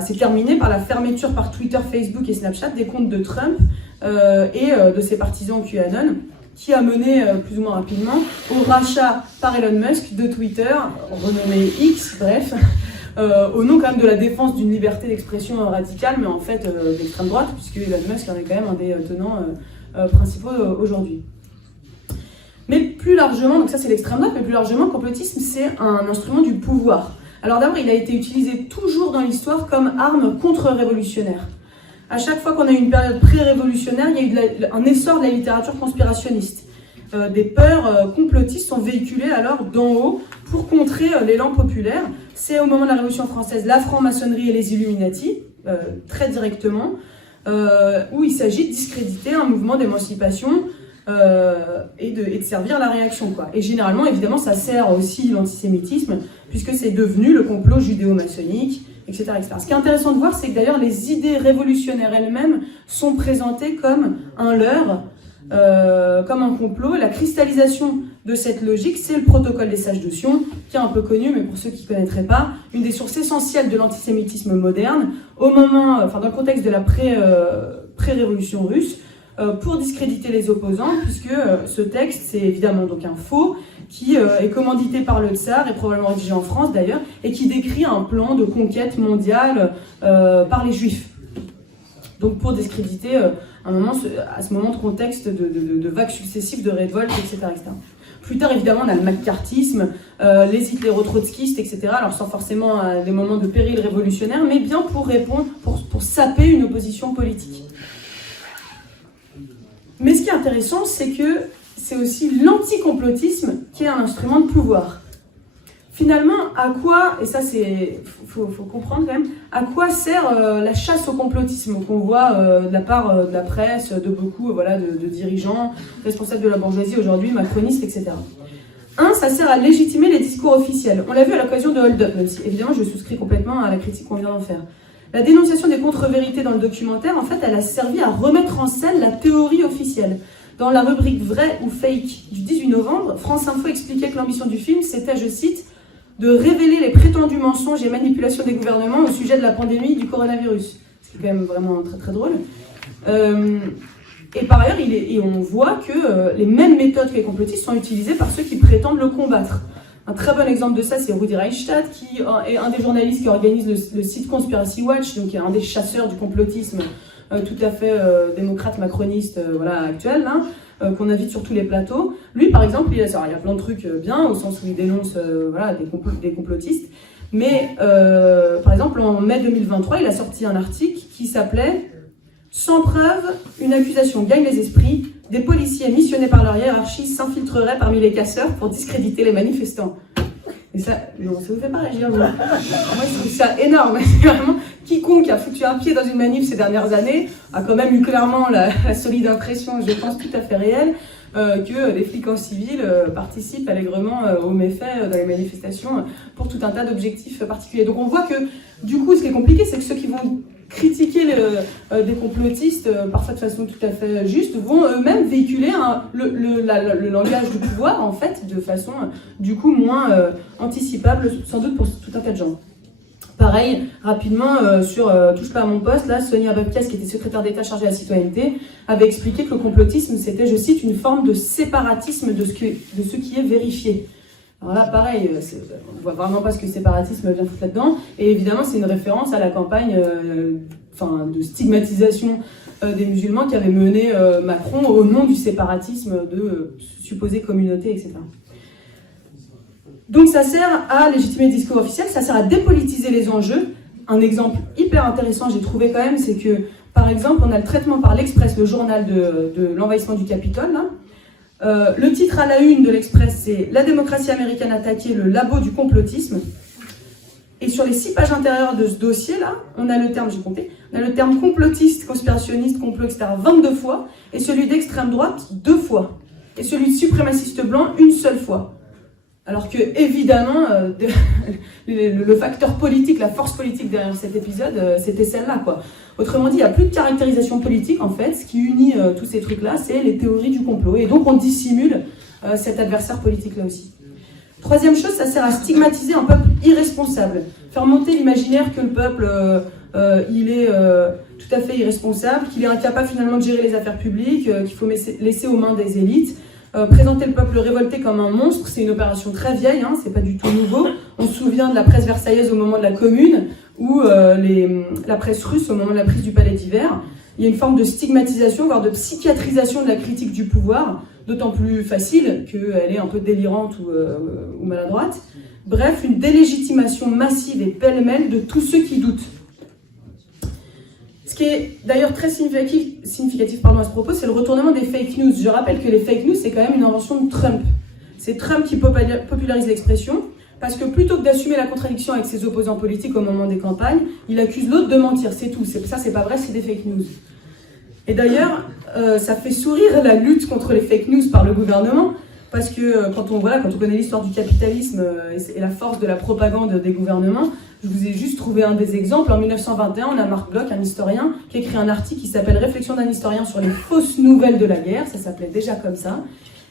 s'est terminé par la fermeture par Twitter, Facebook et Snapchat des comptes de Trump et de ses partisans QAnon, qui a mené plus ou moins rapidement au rachat par Elon Musk de Twitter, renommé X, bref, au nom quand même de la défense d'une liberté d'expression radicale, mais en fait d'extrême droite, puisque Elon Musk en est quand même un des tenants principaux aujourd'hui. Mais plus largement, donc ça c'est l'extrême droite, mais plus largement, le complotisme c'est un instrument du pouvoir. Alors d'abord, il a été utilisé toujours dans l'histoire comme arme contre-révolutionnaire. À chaque fois qu'on a eu une période pré-révolutionnaire, il y a eu un essor de la littérature conspirationniste. Des peurs complotistes sont véhiculées alors d'en haut pour contrer l'élan populaire. C'est au moment de la Révolution française la franc-maçonnerie et les Illuminati, très directement, où il s'agit de discréditer un mouvement d'émancipation et de servir la réaction, quoi. Et généralement, évidemment, ça sert aussi l'antisémitisme, puisque c'est devenu le complot judéo-maçonnique, etc., etc. Ce qui est intéressant de voir, c'est que d'ailleurs les idées révolutionnaires elles-mêmes sont présentées comme un leurre, comme un complot. La cristallisation de cette logique, c'est le protocole des sages de Sion, qui est un peu connu, mais pour ceux qui ne connaîtraient pas, une des sources essentielles de l'antisémitisme moderne, au moment, dans le contexte de la pré-révolution russe, pour discréditer les opposants, puisque ce texte, c'est évidemment donc un faux, qui est commandité par le tsar, et probablement rédigé en France d'ailleurs, et qui décrit un plan de conquête mondiale par les juifs. Donc pour discréditer à ce moment de contexte de vagues successives de révoltes, etc., etc. Plus tard, évidemment, on a le macartisme, les hitléro-trotskistes, etc., alors sans forcément des moments de péril révolutionnaire, mais bien pour répondre, pour saper une opposition politique. Mais ce qui est intéressant, c'est que c'est aussi l'anticomplotisme qui est un instrument de pouvoir. Finalement, à quoi, et ça faut comprendre quand même, à quoi sert la chasse au complotisme qu'on voit de la part de la presse, de beaucoup de dirigeants, responsables de la bourgeoisie aujourd'hui, macronistes, etc. Ça sert à légitimer les discours officiels. On l'a vu à l'occasion de Hold Up, même si évidemment je souscris complètement à la critique qu'on vient d'en faire. La dénonciation des contre-vérités dans le documentaire, en fait, elle a servi à remettre en scène la théorie officielle. Dans la rubrique Vrai ou Fake du 18 novembre, France Info expliquait que l'ambition du film, c'était, je cite, de révéler les prétendus mensonges et manipulations des gouvernements au sujet de la pandémie du coronavirus. C'est quand même vraiment très très drôle. Et par ailleurs, on voit que les mêmes méthodes que les complotistes sont utilisées par ceux qui prétendent le combattre. Un très bon exemple de ça, c'est Rudi Reichstadt, qui est un des journalistes qui organise le site Conspiracy Watch, donc qui est un des chasseurs du complotisme tout à fait démocrate, macroniste, actuel, qu'on invite sur tous les plateaux. Lui, par exemple, il y a plein de trucs bien, au sens où il dénonce des complotistes. Mais, par exemple, en mai 2023, il a sorti un article qui s'appelait « Sans preuve, une accusation gagne les esprits. Des policiers missionnés par leur hiérarchie s'infiltreraient parmi les casseurs pour discréditer les manifestants. » Et ça, non, ça vous fait pas réagir, vous. Moi, je trouve ça énorme. C'est vraiment quiconque a foutu un pied dans une manif ces dernières années a quand même eu clairement la solide impression, je pense tout à fait réelle, que les flics en civil participent allègrement aux méfaits dans les manifestations pour tout un tas d'objectifs particuliers. Donc on voit que, du coup, ce qui est compliqué, c'est que ceux qui vont critiquer des complotistes, parfois de façon tout à fait juste, vont eux-mêmes véhiculer le langage du pouvoir, en fait, de façon, du coup, moins anticipable, sans doute pour tout un tas de gens. Pareil, rapidement, sur Touche pas à mon poste, là, Sonia Babkas, qui était secrétaire d'État chargée de la citoyenneté, avait expliqué que le complotisme, c'était, je cite, une forme de séparatisme de ce qui est vérifié. Alors là, pareil, on ne voit vraiment pas ce que le séparatisme vient foutre là-dedans. Et évidemment, c'est une référence à la campagne de stigmatisation des musulmans qu'avait mené Macron au nom du séparatisme de supposée communauté, etc. Donc ça sert à légitimer le discours officiel, ça sert à dépolitiser les enjeux. Un exemple hyper intéressant, j'ai trouvé quand même, c'est que, par exemple, on a le traitement par l'Express, le journal de l'envahissement du Capitole, là. Le titre à la une de l'Express, c'est « La démocratie américaine attaquée, le labo du complotisme ». Et sur les 6 pages intérieures de ce dossier-là, on a le terme, j'ai compté, on a le terme complotiste, conspirationniste, complot, etc. 22 fois, et celui d'extrême droite 2 fois, et celui de suprémaciste blanc 1 seule fois. Alors que, évidemment, le facteur politique, la force politique derrière cet épisode, c'était celle-là, quoi. Autrement dit, il n'y a plus de caractérisation politique, en fait. Ce qui unit tous ces trucs-là, c'est les théories du complot. Et donc, on dissimule cet adversaire politique-là aussi. Troisième chose, ça sert à stigmatiser un peuple irresponsable. Faire monter l'imaginaire que le peuple, il est tout à fait irresponsable, qu'il est incapable finalement de gérer les affaires publiques, qu'il faut laisser aux mains des élites. Présenter le peuple révolté comme un monstre, c'est une opération très vieille, c'est pas du tout nouveau. On se souvient de la presse versaillaise au moment de la Commune, ou la presse russe au moment de la prise du Palais d'Hiver. Il y a une forme de stigmatisation, voire de psychiatrisation de la critique du pouvoir, d'autant plus facile qu'elle est un peu délirante ou maladroite. Bref, une délégitimation massive et pêle-mêle de tous ceux qui doutent. Ce qui est d'ailleurs très significatif à ce propos, c'est le retournement des fake news. Je rappelle que les fake news, c'est quand même une invention de Trump. C'est Trump qui popularise l'expression, parce que plutôt que d'assumer la contradiction avec ses opposants politiques au moment des campagnes, il accuse l'autre de mentir, c'est tout. Ça, c'est pas vrai, c'est des fake news. Et d'ailleurs, ça fait sourire la lutte contre les fake news par le gouvernement, parce que quand on connaît l'histoire du capitalisme et la force de la propagande des gouvernements, Je vous ai juste trouvé un des exemples. En 1921, on a Marc Bloch, un historien, qui a écrit un article qui s'appelle « Réflexion d'un historien sur les fausses nouvelles de la guerre », ça s'appelait déjà comme ça,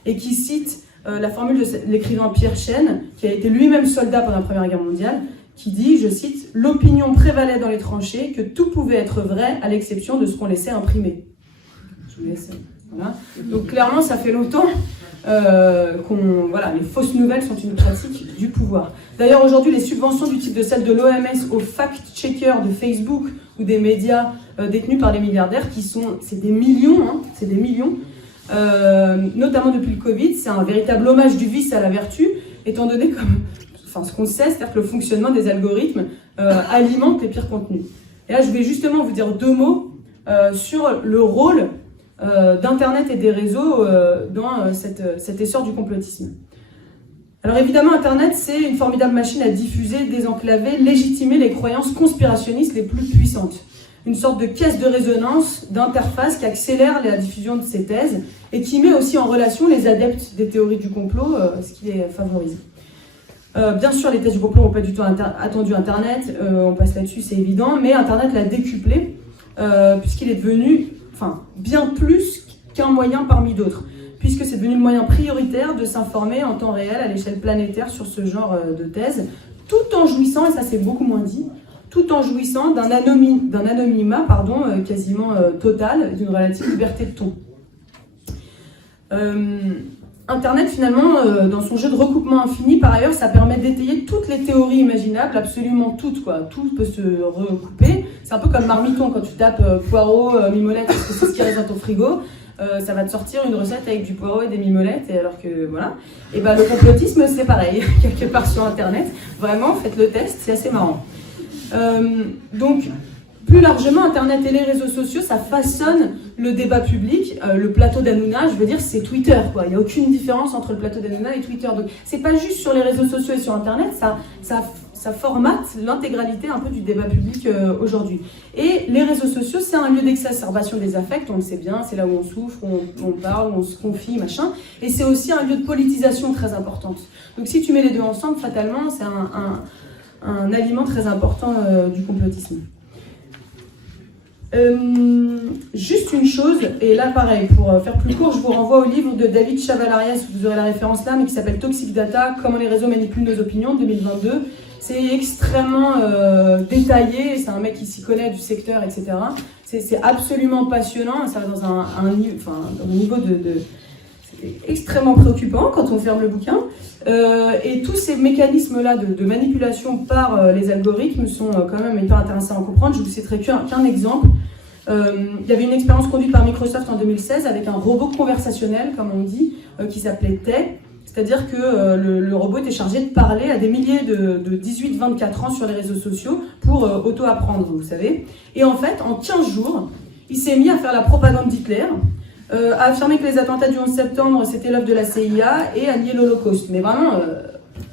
et qui cite la formule de l'écrivain Pierre Chêne, qui a été lui-même soldat pendant la Première Guerre mondiale, qui dit, je cite, « L'opinion prévalait dans les tranchées que tout pouvait être vrai à l'exception de ce qu'on laissait imprimer ». Je vous laisse. Voilà. Donc clairement, ça fait longtemps les fausses nouvelles sont une pratique du pouvoir. D'ailleurs, aujourd'hui, les subventions du type de celle de l'OMS aux fact-checkers de Facebook ou des médias détenus par les milliardaires, c'est des millions, c'est des millions, notamment depuis le Covid, c'est un véritable hommage du vice à la vertu, étant donné ce qu'on sait, c'est-à-dire que le fonctionnement des algorithmes alimente les pires contenus. Et là, je vais justement vous dire 2 mots sur le rôle d'Internet et des réseaux dans cet essor du complotisme. Alors évidemment, Internet, c'est une formidable machine à diffuser, désenclaver, légitimer les croyances conspirationnistes les plus puissantes. Une sorte de caisse de résonance, d'interface qui accélère la diffusion de ces thèses et qui met aussi en relation les adeptes des théories du complot, ce qui les favorise. Bien sûr, les thèses du complot n'ont pas du tout attendu Internet, on passe là-dessus, c'est évident, mais Internet l'a décuplé, puisqu'il est devenu bien plus qu'un moyen parmi d'autres, puisque c'est devenu le moyen prioritaire de s'informer en temps réel à l'échelle planétaire sur ce genre de thèse, tout en jouissant, et ça c'est beaucoup moins dit, tout en jouissant d'un anonymat quasiment total, d'une relative liberté de ton. Internet, finalement, dans son jeu de recoupement infini, par ailleurs, ça permet d'étayer toutes les théories imaginables, absolument toutes, quoi. Tout peut se recouper. C'est un peu comme Marmiton, quand tu tapes poireaux, mimolette, parce que c'est ce qui reste dans ton frigo, ça va te sortir une recette avec du poireau et des mimolettes, et alors que, voilà. Et ben, le complotisme, c'est pareil, quelque part sur Internet. Vraiment, faites le test, c'est assez marrant. Donc, plus largement, Internet et les réseaux sociaux, ça façonne le débat public. Le plateau d'Hanouna, je veux dire, c'est Twitter, quoi. Il n'y a aucune différence entre le plateau d'Hanouna et Twitter. Donc, c'est pas juste sur les réseaux sociaux et sur Internet, ça formate l'intégralité un peu du débat public aujourd'hui. Et les réseaux sociaux, c'est un lieu d'exacerbation des affects, on le sait bien, c'est là où on souffre, on parle, on se confie, machin. Et c'est aussi un lieu de politisation très importante. Donc, si tu mets les deux ensemble, fatalement, c'est un aliment très important du complotisme. Juste une chose, et là pareil, pour faire plus court, je vous renvoie au livre de David Chavalarias, vous aurez la référence là, mais qui s'appelle Toxic Data, comment les réseaux manipulent nos opinions, 2022. C'est extrêmement détaillé, c'est un mec qui s'y connaît du secteur, etc. C'est absolument passionnant, ça va dans un niveau c'est extrêmement préoccupant quand on ferme le bouquin. Et tous ces mécanismes-là de manipulation par les algorithmes sont quand même hyper intéressants à comprendre. Je vous citerai qu'un exemple. Il y avait une expérience conduite par Microsoft en 2016 avec un robot conversationnel, comme on dit, qui s'appelait Tay. C'est-à-dire que le robot était chargé de parler à des milliers de 18-24 ans sur les réseaux sociaux pour auto-apprendre, vous savez. Et en fait, en 15 jours, il s'est mis à faire la propagande d'Hitler, a affirmé que les attentats du 11 septembre, c'était l'œuvre de la CIA, et a nié l'Holocauste. Mais vraiment,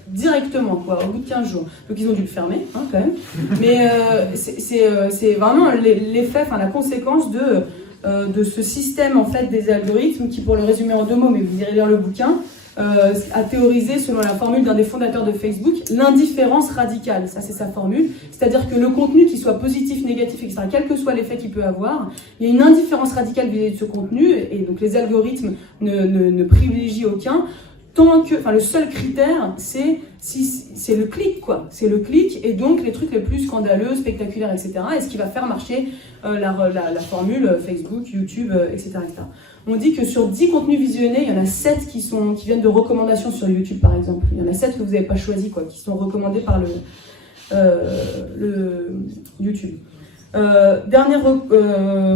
directement, quoi, au bout de 15 jours. Donc ils ont dû le fermer, quand même. Mais c'est vraiment l'effet, la conséquence de ce système, en fait, des algorithmes, qui, pour le résumer en 2 mots, mais vous irez lire le bouquin, a théorisé, selon la formule d'un des fondateurs de Facebook, l'indifférence radicale. Ça, c'est sa formule. C'est-à-dire que le contenu, qu'il soit positif, négatif, etc., quel que soit l'effet qu'il peut avoir, il y a une indifférence radicale vis-à-vis de ce contenu, et donc les algorithmes ne privilégient aucun, tant que, le seul critère, c'est le clic, quoi. C'est le clic, et donc les trucs les plus scandaleux, spectaculaires, etc., et ce qui va faire marcher la formule Facebook, YouTube, etc., etc. On dit que sur 10 contenus visionnés, il y en a 7 qui viennent de recommandations sur YouTube, par exemple. Il y en a 7 que vous n'avez pas choisi, quoi, qui sont recommandés par le YouTube. Dernier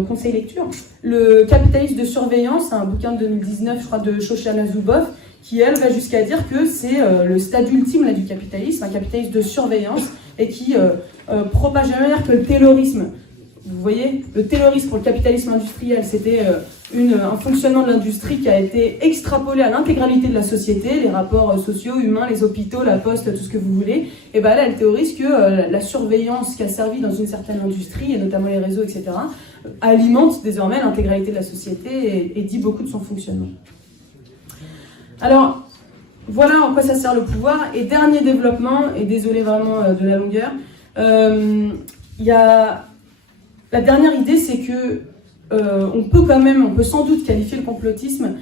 conseil lecture, Le capitalisme de surveillance, un bouquin de 2019, je crois, de Shoshana Zuboff, qui, elle, va jusqu'à dire que c'est le stade ultime là, du capitalisme, un capitalisme de surveillance, et qui propage de la manière que le taylorisme. Vous voyez, le taylorisme pour le capitalisme industriel, c'était un fonctionnement de l'industrie qui a été extrapolé à l'intégralité de la société, les rapports sociaux, humains, les hôpitaux, la poste, tout ce que vous voulez. Et bien là, elle théorise que la surveillance qui a servi dans une certaine industrie, et notamment les réseaux, etc., alimente désormais l'intégralité de la société et dit beaucoup de son fonctionnement. Alors, voilà en quoi ça sert le pouvoir. Et dernier développement, et désolé vraiment de la longueur, Il y a... La dernière idée, c'est que on peut sans doute qualifier le complotisme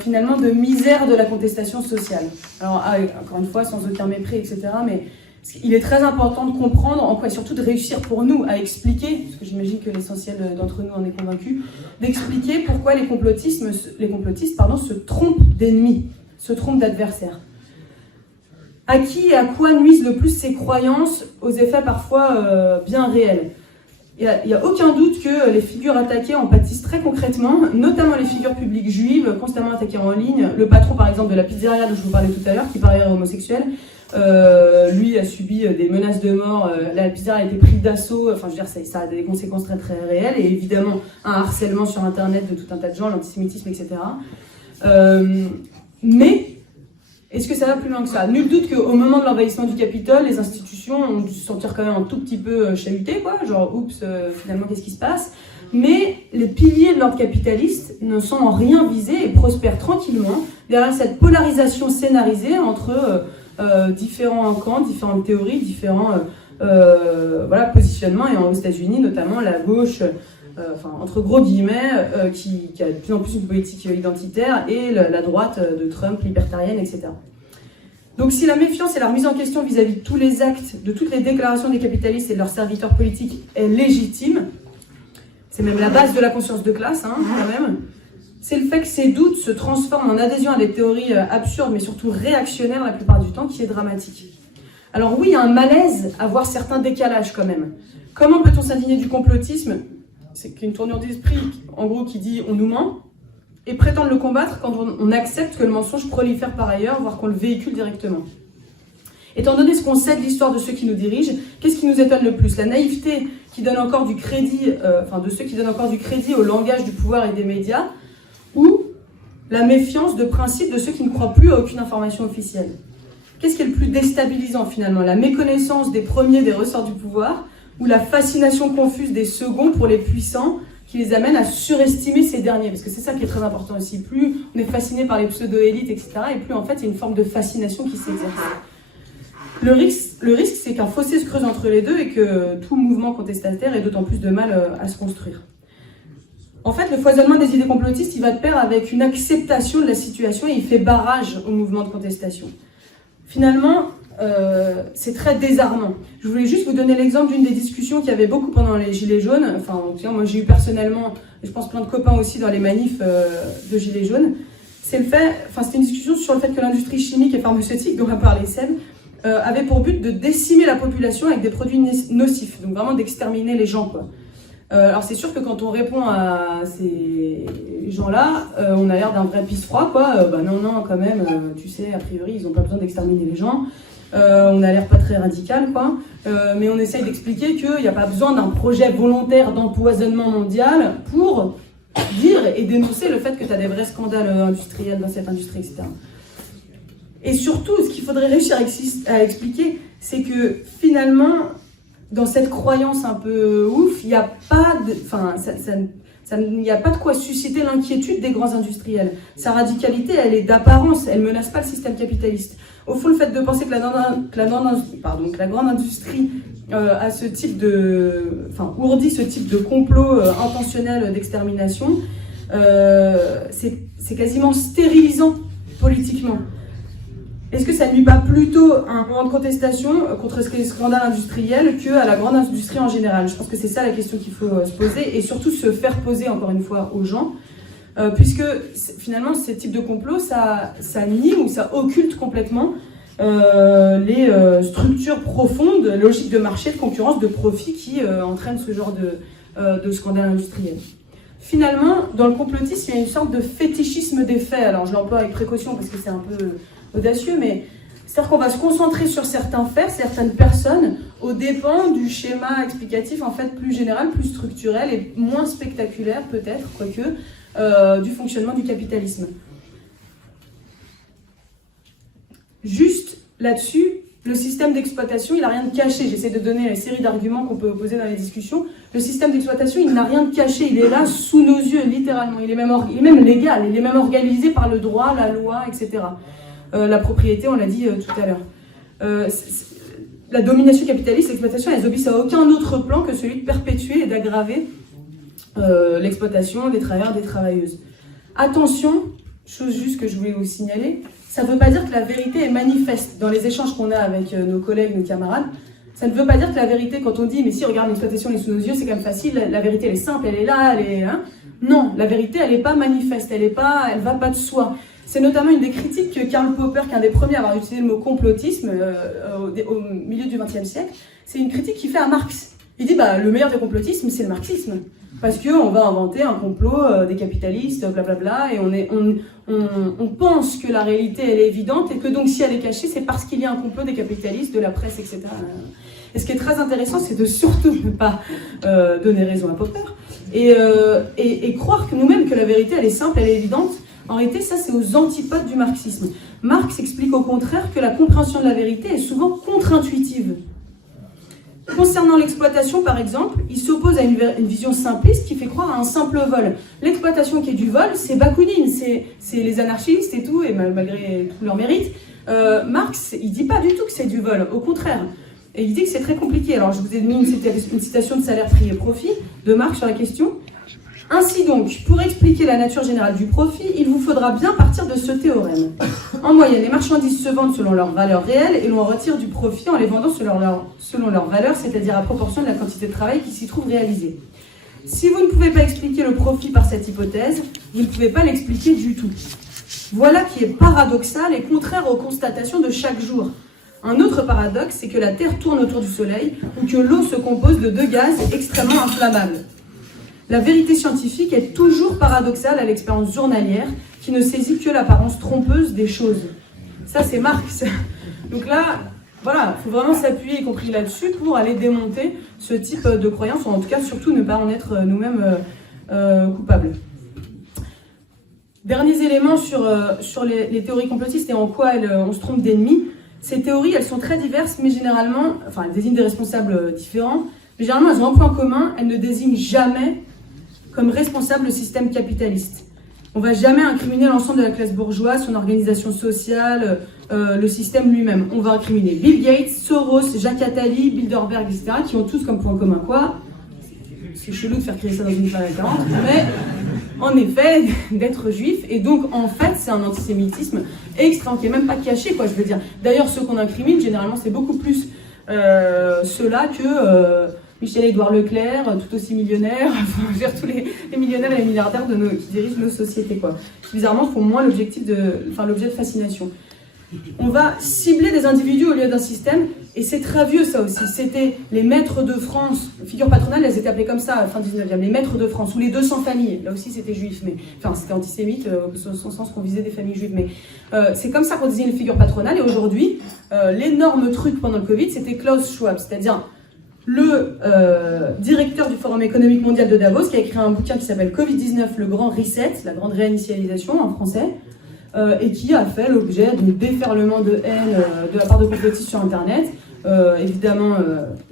finalement de misère de la contestation sociale. Alors, encore une fois, sans aucun mépris, etc., mais il est très important de comprendre, en quoi, et surtout de réussir pour nous à expliquer, parce que j'imagine que l'essentiel d'entre nous en est convaincu, d'expliquer pourquoi les complotistes se trompent d'ennemis, se trompent d'adversaires. À qui et à quoi nuisent le plus ces croyances aux effets parfois bien réels? Il n'y a aucun doute que les figures attaquées en pâtissent très concrètement, notamment les figures publiques juives, constamment attaquées en ligne. Le patron, par exemple, de la pizzeria dont je vous parlais tout à l'heure, qui par ailleurs est homosexuel, lui a subi des menaces de mort. La pizzeria a été prise d'assaut. Enfin, je veux dire, ça a des conséquences très très réelles, et évidemment un harcèlement sur Internet de tout un tas de gens, l'antisémitisme, etc. Mais est-ce que ça va plus loin que ça? Nul doute qu'au moment de l'envahissement du Capitole, les institutions ont dû se sentir quand même un tout petit peu chahutées, quoi. Genre, oups, finalement, qu'est-ce qui se passe? Mais les piliers de l'ordre capitaliste ne sont en rien visés et prospèrent tranquillement derrière cette polarisation scénarisée entre différents camps, différentes théories, différents positionnements. Et aux États-Unis, notamment, la gauche, entre gros guillemets, qui a de plus en plus une politique identitaire, et la droite de Trump, libertarienne, etc. Donc si la méfiance et la remise en question vis-à-vis de tous les actes, de toutes les déclarations des capitalistes et de leurs serviteurs politiques est légitime, c'est même la base de la conscience de classe, quand même, c'est le fait que ces doutes se transforment en adhésion à des théories absurdes, mais surtout réactionnaires la plupart du temps, qui est dramatique. Alors oui, il y a un malaise à voir certains décalages quand même. Comment peut-on s'indigner du complotisme? C'est qu'une tournure d'esprit, en gros, qui dit « on nous ment », et prétendre le combattre quand on accepte que le mensonge prolifère par ailleurs, voire qu'on le véhicule directement. Étant donné ce qu'on sait de l'histoire de ceux qui nous dirigent, qu'est-ce qui nous étonne le plus? La naïveté qui donne encore du crédit, de ceux qui donnent encore du crédit au langage du pouvoir et des médias, ou la méfiance de principe de ceux qui ne croient plus à aucune information officielle? Qu'est-ce qui est le plus déstabilisant finalement? La méconnaissance des premiers des ressorts du pouvoir, ou la fascination confuse des seconds pour les puissants, qui les amène à surestimer ces derniers? Parce que c'est ça qui est très important aussi. Plus on est fasciné par les pseudo-élites, etc., et plus en fait il y a une forme de fascination qui s'exerce. Le risque, c'est qu'un fossé se creuse entre les deux et que tout mouvement contestataire ait d'autant plus de mal à se construire. En fait, le foisonnement des idées complotistes, il va de pair avec une acceptation de la situation, et il fait barrage au mouvement de contestation. Finalement, c'est très désarmant. Je voulais juste vous donner l'exemple d'une des discussions qu'il y avait beaucoup pendant les Gilets jaunes. Enfin, moi j'ai eu personnellement, et je pense plein de copains aussi dans les manifs de Gilets jaunes. C'était une discussion sur le fait que l'industrie chimique et pharmaceutique, dont a parlé Seb, avait pour but de décimer la population avec des produits nocifs, donc vraiment d'exterminer les gens, quoi. Alors c'est sûr que quand on répond à ces gens-là, on a l'air d'un vrai pisse-froid, quoi. Non, quand même, tu sais, a priori, ils n'ont pas besoin d'exterminer les gens. On a l'air pas très radical, quoi. Mais on essaye d'expliquer qu'il n'y a pas besoin d'un projet volontaire d'empoisonnement mondial pour dire et dénoncer le fait que tu as des vrais scandales industriels dans cette industrie, etc. Et surtout, ce qu'il faudrait réussir à expliquer, c'est que finalement, dans cette croyance un peu ouf, il n'y a pas de quoi susciter l'inquiétude des grands industriels. Sa radicalité, elle est d'apparence, elle ne menace pas le système capitaliste. Au fond, le fait de penser que la grande industrie a ce type ourdit ce type de complot intentionnel d'extermination, c'est quasiment stérilisant politiquement. Est-ce que ça ne nuit pas plutôt à un mouvement de contestation contre les scandales industriels qu'à la grande industrie en général? Je pense que c'est ça la question qu'il faut se poser, et surtout se faire poser encore une fois aux gens, puisque finalement ce type de complot, ça nie ou ça occulte complètement les structures profondes, logiques de marché, de concurrence, de profit qui entraînent ce genre de scandale industriel. Finalement, dans le complotisme, il y a une sorte de fétichisme des faits. Alors je l'emploie avec précaution parce que c'est un peu audacieux, mais c'est-à-dire qu'on va se concentrer sur certains faits, certaines personnes, aux dépens du schéma explicatif en fait plus général, plus structurel et moins spectaculaire peut-être, quoique, du fonctionnement du capitalisme. Juste là-dessus, le système d'exploitation, il n'a rien de caché. J'essaie de donner la série d'arguments qu'on peut opposer dans les discussions. Le système d'exploitation, il n'a rien de caché. Il est là, sous nos yeux, littéralement. Il est même légal. Il est même organisé par le droit, la loi, etc. La propriété, on l'a dit tout à l'heure. la domination capitaliste, l'exploitation, elles obéissent à aucun autre plan que celui de perpétuer et d'aggraver l'exploitation des travailleurs, des travailleuses. Attention, chose juste que je voulais vous signaler, ça ne veut pas dire que la vérité est manifeste. Dans les échanges qu'on a avec nos collègues, nos camarades, ça ne veut pas dire que la vérité, quand on dit « mais si, regarde, l'exploitation elle est sous nos yeux, c'est quand même facile, la vérité elle est simple, elle est là, elle est... Hein ». Non, la vérité elle n'est pas manifeste, elle ne va pas de soi. C'est notamment une des critiques que Karl Popper, qui est un des premiers à avoir utilisé le mot complotisme au milieu du XXe siècle, c'est une critique qu'il fait à Marx. Il dit le meilleur des complotismes, c'est le marxisme. Parce qu'on va inventer un complot des capitalistes, blablabla, et on pense que la réalité elle est évidente, et que donc si elle est cachée, c'est parce qu'il y a un complot des capitalistes, de la presse, etc. Et ce qui est très intéressant, c'est de surtout ne pas donner raison à Popper, et croire que nous-mêmes que la vérité elle est simple, elle est évidente. En réalité, ça c'est aux antipodes du marxisme. Marx explique au contraire que la compréhension de la vérité est souvent contre-intuitive. Concernant l'exploitation, par exemple, il s'oppose à une vision simpliste qui fait croire à un simple vol. L'exploitation qui est du vol, c'est Bakounine, c'est les anarchistes et tout, et malgré tout leur mérite. Marx, il dit pas du tout que c'est du vol, au contraire. Et il dit que c'est très compliqué. Alors je vous ai mis une citation de Salaire, Prix et Profit de Marx sur la question. Ainsi donc, pour expliquer la nature générale du profit, il vous faudra bien partir de ce théorème. En moyenne, les marchandises se vendent selon leur valeur réelle et l'on en retire du profit en les vendant selon leur valeur, c'est-à-dire à proportion de la quantité de travail qui s'y trouve réalisée. Si vous ne pouvez pas expliquer le profit par cette hypothèse, vous ne pouvez pas l'expliquer du tout. Voilà qui est paradoxal et contraire aux constatations de chaque jour. Un autre paradoxe, c'est que la Terre tourne autour du Soleil ou que l'eau se compose de deux gaz extrêmement inflammables. La vérité scientifique est toujours paradoxale à l'expérience journalière qui ne saisit que l'apparence trompeuse des choses. Ça, c'est Marx. Donc là, voilà, il faut vraiment s'appuyer, y compris là-dessus, pour aller démonter ce type de croyance, ou en tout cas, surtout ne pas en être nous-mêmes coupables. Derniers éléments sur les théories complotistes et en quoi on se trompe d'ennemis. Ces théories, elles sont très diverses, mais généralement, enfin, elles désignent des responsables différents, mais généralement, elles ont un point commun, elles ne désignent jamais comme responsable le système capitaliste. On ne va jamais incriminer l'ensemble de la classe bourgeoise, son organisation sociale, le système lui-même. On va incriminer Bill Gates, Soros, Jacques Attali, Bilderberg, etc., qui ont tous comme point commun quoi? C'est chelou de faire créer ça dans une salle à 40, mais en effet, d'être juif, et donc en fait, c'est un antisémitisme extrême, qui n'est même pas caché, quoi, je veux dire. D'ailleurs, ceux qu'on incrimine, généralement, c'est beaucoup plus ceux-là que... Michel-Édouard Leclerc, tout aussi millionnaire, enfin, je veux dire, tous les millionnaires et les milliardaires qui dirigent nos sociétés, quoi. Qui, bizarrement, font moins l'objet de fascination. On va cibler des individus au lieu d'un système, et c'est très vieux, ça aussi. C'était les maîtres de France, figures patronales, elles étaient appelées comme ça, fin 19e, les maîtres de France, ou les 200 familles, là aussi c'était juif, mais, enfin c'était antisémite, au sens qu'on visait des familles juives, mais c'est comme ça qu'on disait les figures patronales, et aujourd'hui, l'énorme truc pendant le Covid, c'était Klaus Schwab, c'est-à-dire le directeur du Forum économique mondial de Davos, qui a écrit un bouquin qui s'appelle Covid-19, le grand reset, la grande réinitialisation en français, et qui a fait l'objet de déferlements de haine de la part de complotistes sur Internet, évidemment,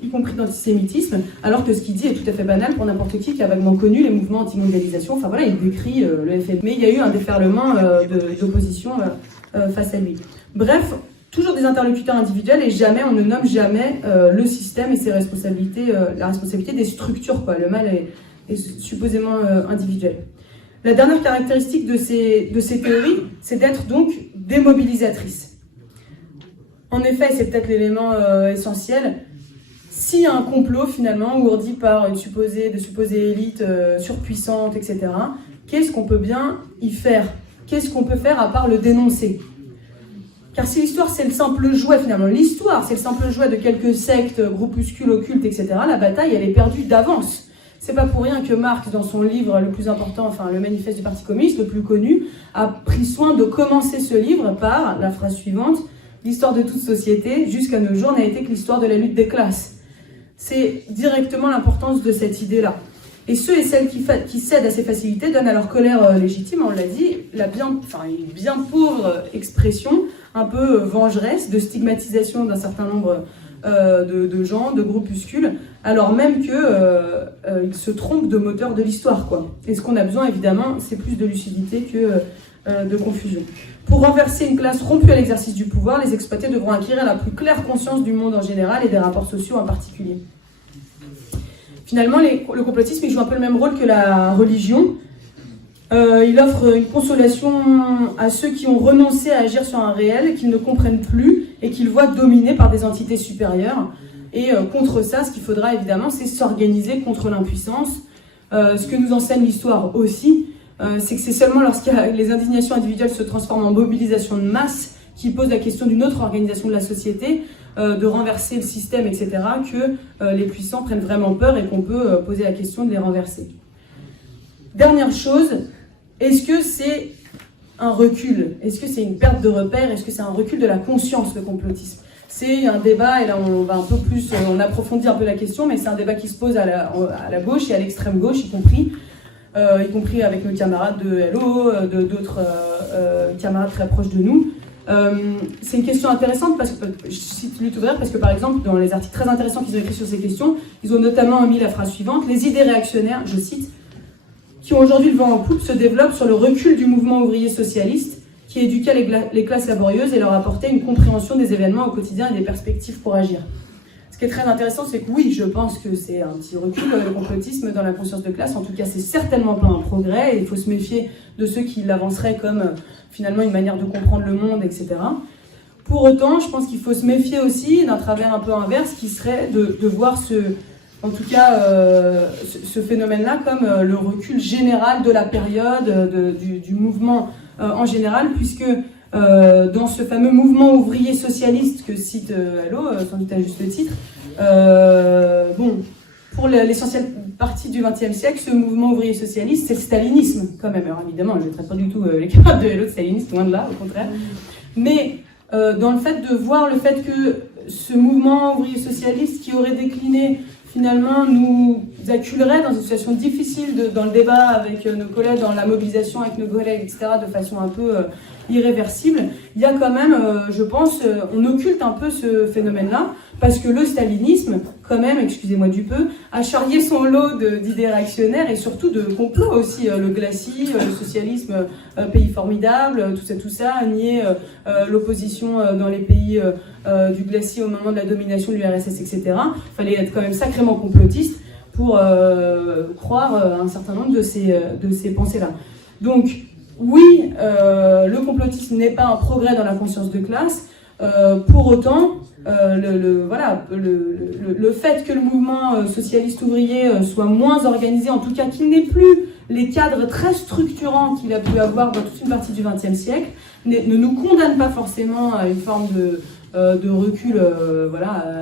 y compris d'antisémitisme, alors que ce qu'il dit est tout à fait banal pour n'importe qui a vaguement connu les mouvements anti-mondialisation. Enfin voilà, il décrit le FMI, mais il y a eu un déferlement d'opposition face à lui. Bref, toujours des interlocuteurs individuels et jamais, on ne nomme jamais le système et ses responsabilités, la responsabilité des structures, quoi. Le mal est supposément individuel. La dernière caractéristique de ces théories, c'est d'être donc démobilisatrices. En effet, c'est peut-être l'élément essentiel. S'il y a un complot finalement ourdi par de supposées élites surpuissantes, etc., qu'est-ce qu'on peut bien y faire? Qu'est-ce qu'on peut faire à part le dénoncer? Car si l'histoire c'est le simple jouet finalement, l'histoire c'est le simple jouet de quelques sectes, groupuscules occultes, etc., la bataille elle est perdue d'avance. C'est pas pour rien que Marx, dans son livre le plus important, enfin le manifeste du Parti communiste, le plus connu, a pris soin de commencer ce livre par la phrase suivante: l'histoire de toute société, jusqu'à nos jours, n'a été que l'histoire de la lutte des classes. C'est directement l'importance de cette idée-là. Et ceux et celles qui cèdent à ces facilités donnent à leur colère légitime, on l'a dit, une bien pauvre expression, un peu vengeresse, de stigmatisation d'un certain nombre de gens, de groupuscules, alors même qu'ils se trompent de moteur de l'histoire, quoi. Et ce qu'on a besoin, évidemment, c'est plus de lucidité que de confusion. Pour renverser une classe rompue à l'exercice du pouvoir, les exploités devront acquérir la plus claire conscience du monde en général et des rapports sociaux en particulier. Finalement, le complotisme, il joue un peu le même rôle que la religion. Il offre une consolation à ceux qui ont renoncé à agir sur un réel, qu'ils ne comprennent plus et qu'ils voient dominés par des entités supérieures. Et contre ça, ce qu'il faudra évidemment, c'est s'organiser contre l'impuissance. Ce que nous enseigne l'histoire aussi, c'est que c'est seulement lorsque les indignations individuelles se transforment en mobilisation de masse qui pose la question d'une autre organisation de la société, de renverser le système, etc., que les puissants prennent vraiment peur et qu'on peut poser la question de les renverser. Dernière chose, est-ce que c'est un recul? Est-ce que c'est une perte de repère? Est-ce que c'est un recul de la conscience, le complotisme? C'est un débat, et là on va un peu plus, on approfondit un peu la question, mais c'est un débat qui se pose à la gauche et à l'extrême gauche, y compris avec nos camarades de LO, d'autres camarades très proches de nous. C'est une question intéressante, parce que, je cite Lutte ouvrière, parce que par exemple, dans les articles très intéressants qu'ils ont écrits sur ces questions, ils ont notamment mis la phrase suivante: les idées réactionnaires, je cite, qui ont aujourd'hui le vent en poupe, se développent sur le recul du mouvement ouvrier socialiste, qui éduquait les classes laborieuses et leur apportait une compréhension des événements au quotidien et des perspectives pour agir. Ce qui est très intéressant, c'est que oui, je pense que c'est un petit recul, le complotisme dans la conscience de classe. En tout cas, c'est certainement pas un progrès, et il faut se méfier de ceux qui l'avanceraient comme finalement une manière de comprendre le monde, etc. Pour autant, je pense qu'il faut se méfier aussi d'un travers un peu inverse, qui serait de voir en tout cas, ce phénomène-là comme le recul général de la période, du mouvement en général, puisque dans ce fameux mouvement ouvrier socialiste que cite Allo, sans doute à juste titre, pour l'essentielle partie du XXe siècle, ce mouvement ouvrier socialiste, c'est le stalinisme, quand même. Alors évidemment, je ne traite pas du tout les camarades de Hello de stalinistes, loin de là, au contraire. Mais dans le fait de voir le fait que ce mouvement ouvrier socialiste qui aurait décliné, finalement, nous acculerait dans une situation difficile dans le débat avec nos collègues, dans la mobilisation avec nos collègues, etc., de façon un peu irréversible, il y a quand même, je pense, on occulte un peu ce phénomène-là, parce que le stalinisme, quand même, excusez-moi du peu, a charrié son lot d'idées réactionnaires et surtout de complots aussi. Le glacis, le socialisme, pays formidable, tout ça, nier l'opposition dans les pays du glacis au moment de la domination de l'URSS, etc. Il fallait être quand même sacrément complotiste pour croire un certain nombre de ces pensées-là. Donc, oui, le complotisme n'est pas un progrès dans la conscience de classe. Pour autant, le fait que le mouvement socialiste ouvrier soit moins organisé, en tout cas qu'il n'ait plus les cadres très structurants qu'il a pu avoir dans toute une partie du XXe siècle, ne nous condamne pas forcément à une forme de recul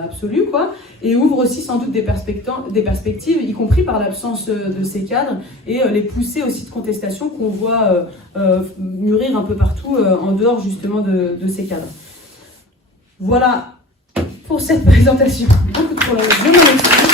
absolu, quoi, et ouvre aussi sans doute des perspectives, y compris par l'absence de ces cadres, et les poussées aussi de contestation qu'on voit mûrir un peu partout en dehors justement de ces cadres. Voilà pour cette présentation. Beaucoup trop longue. Je m'en excuse.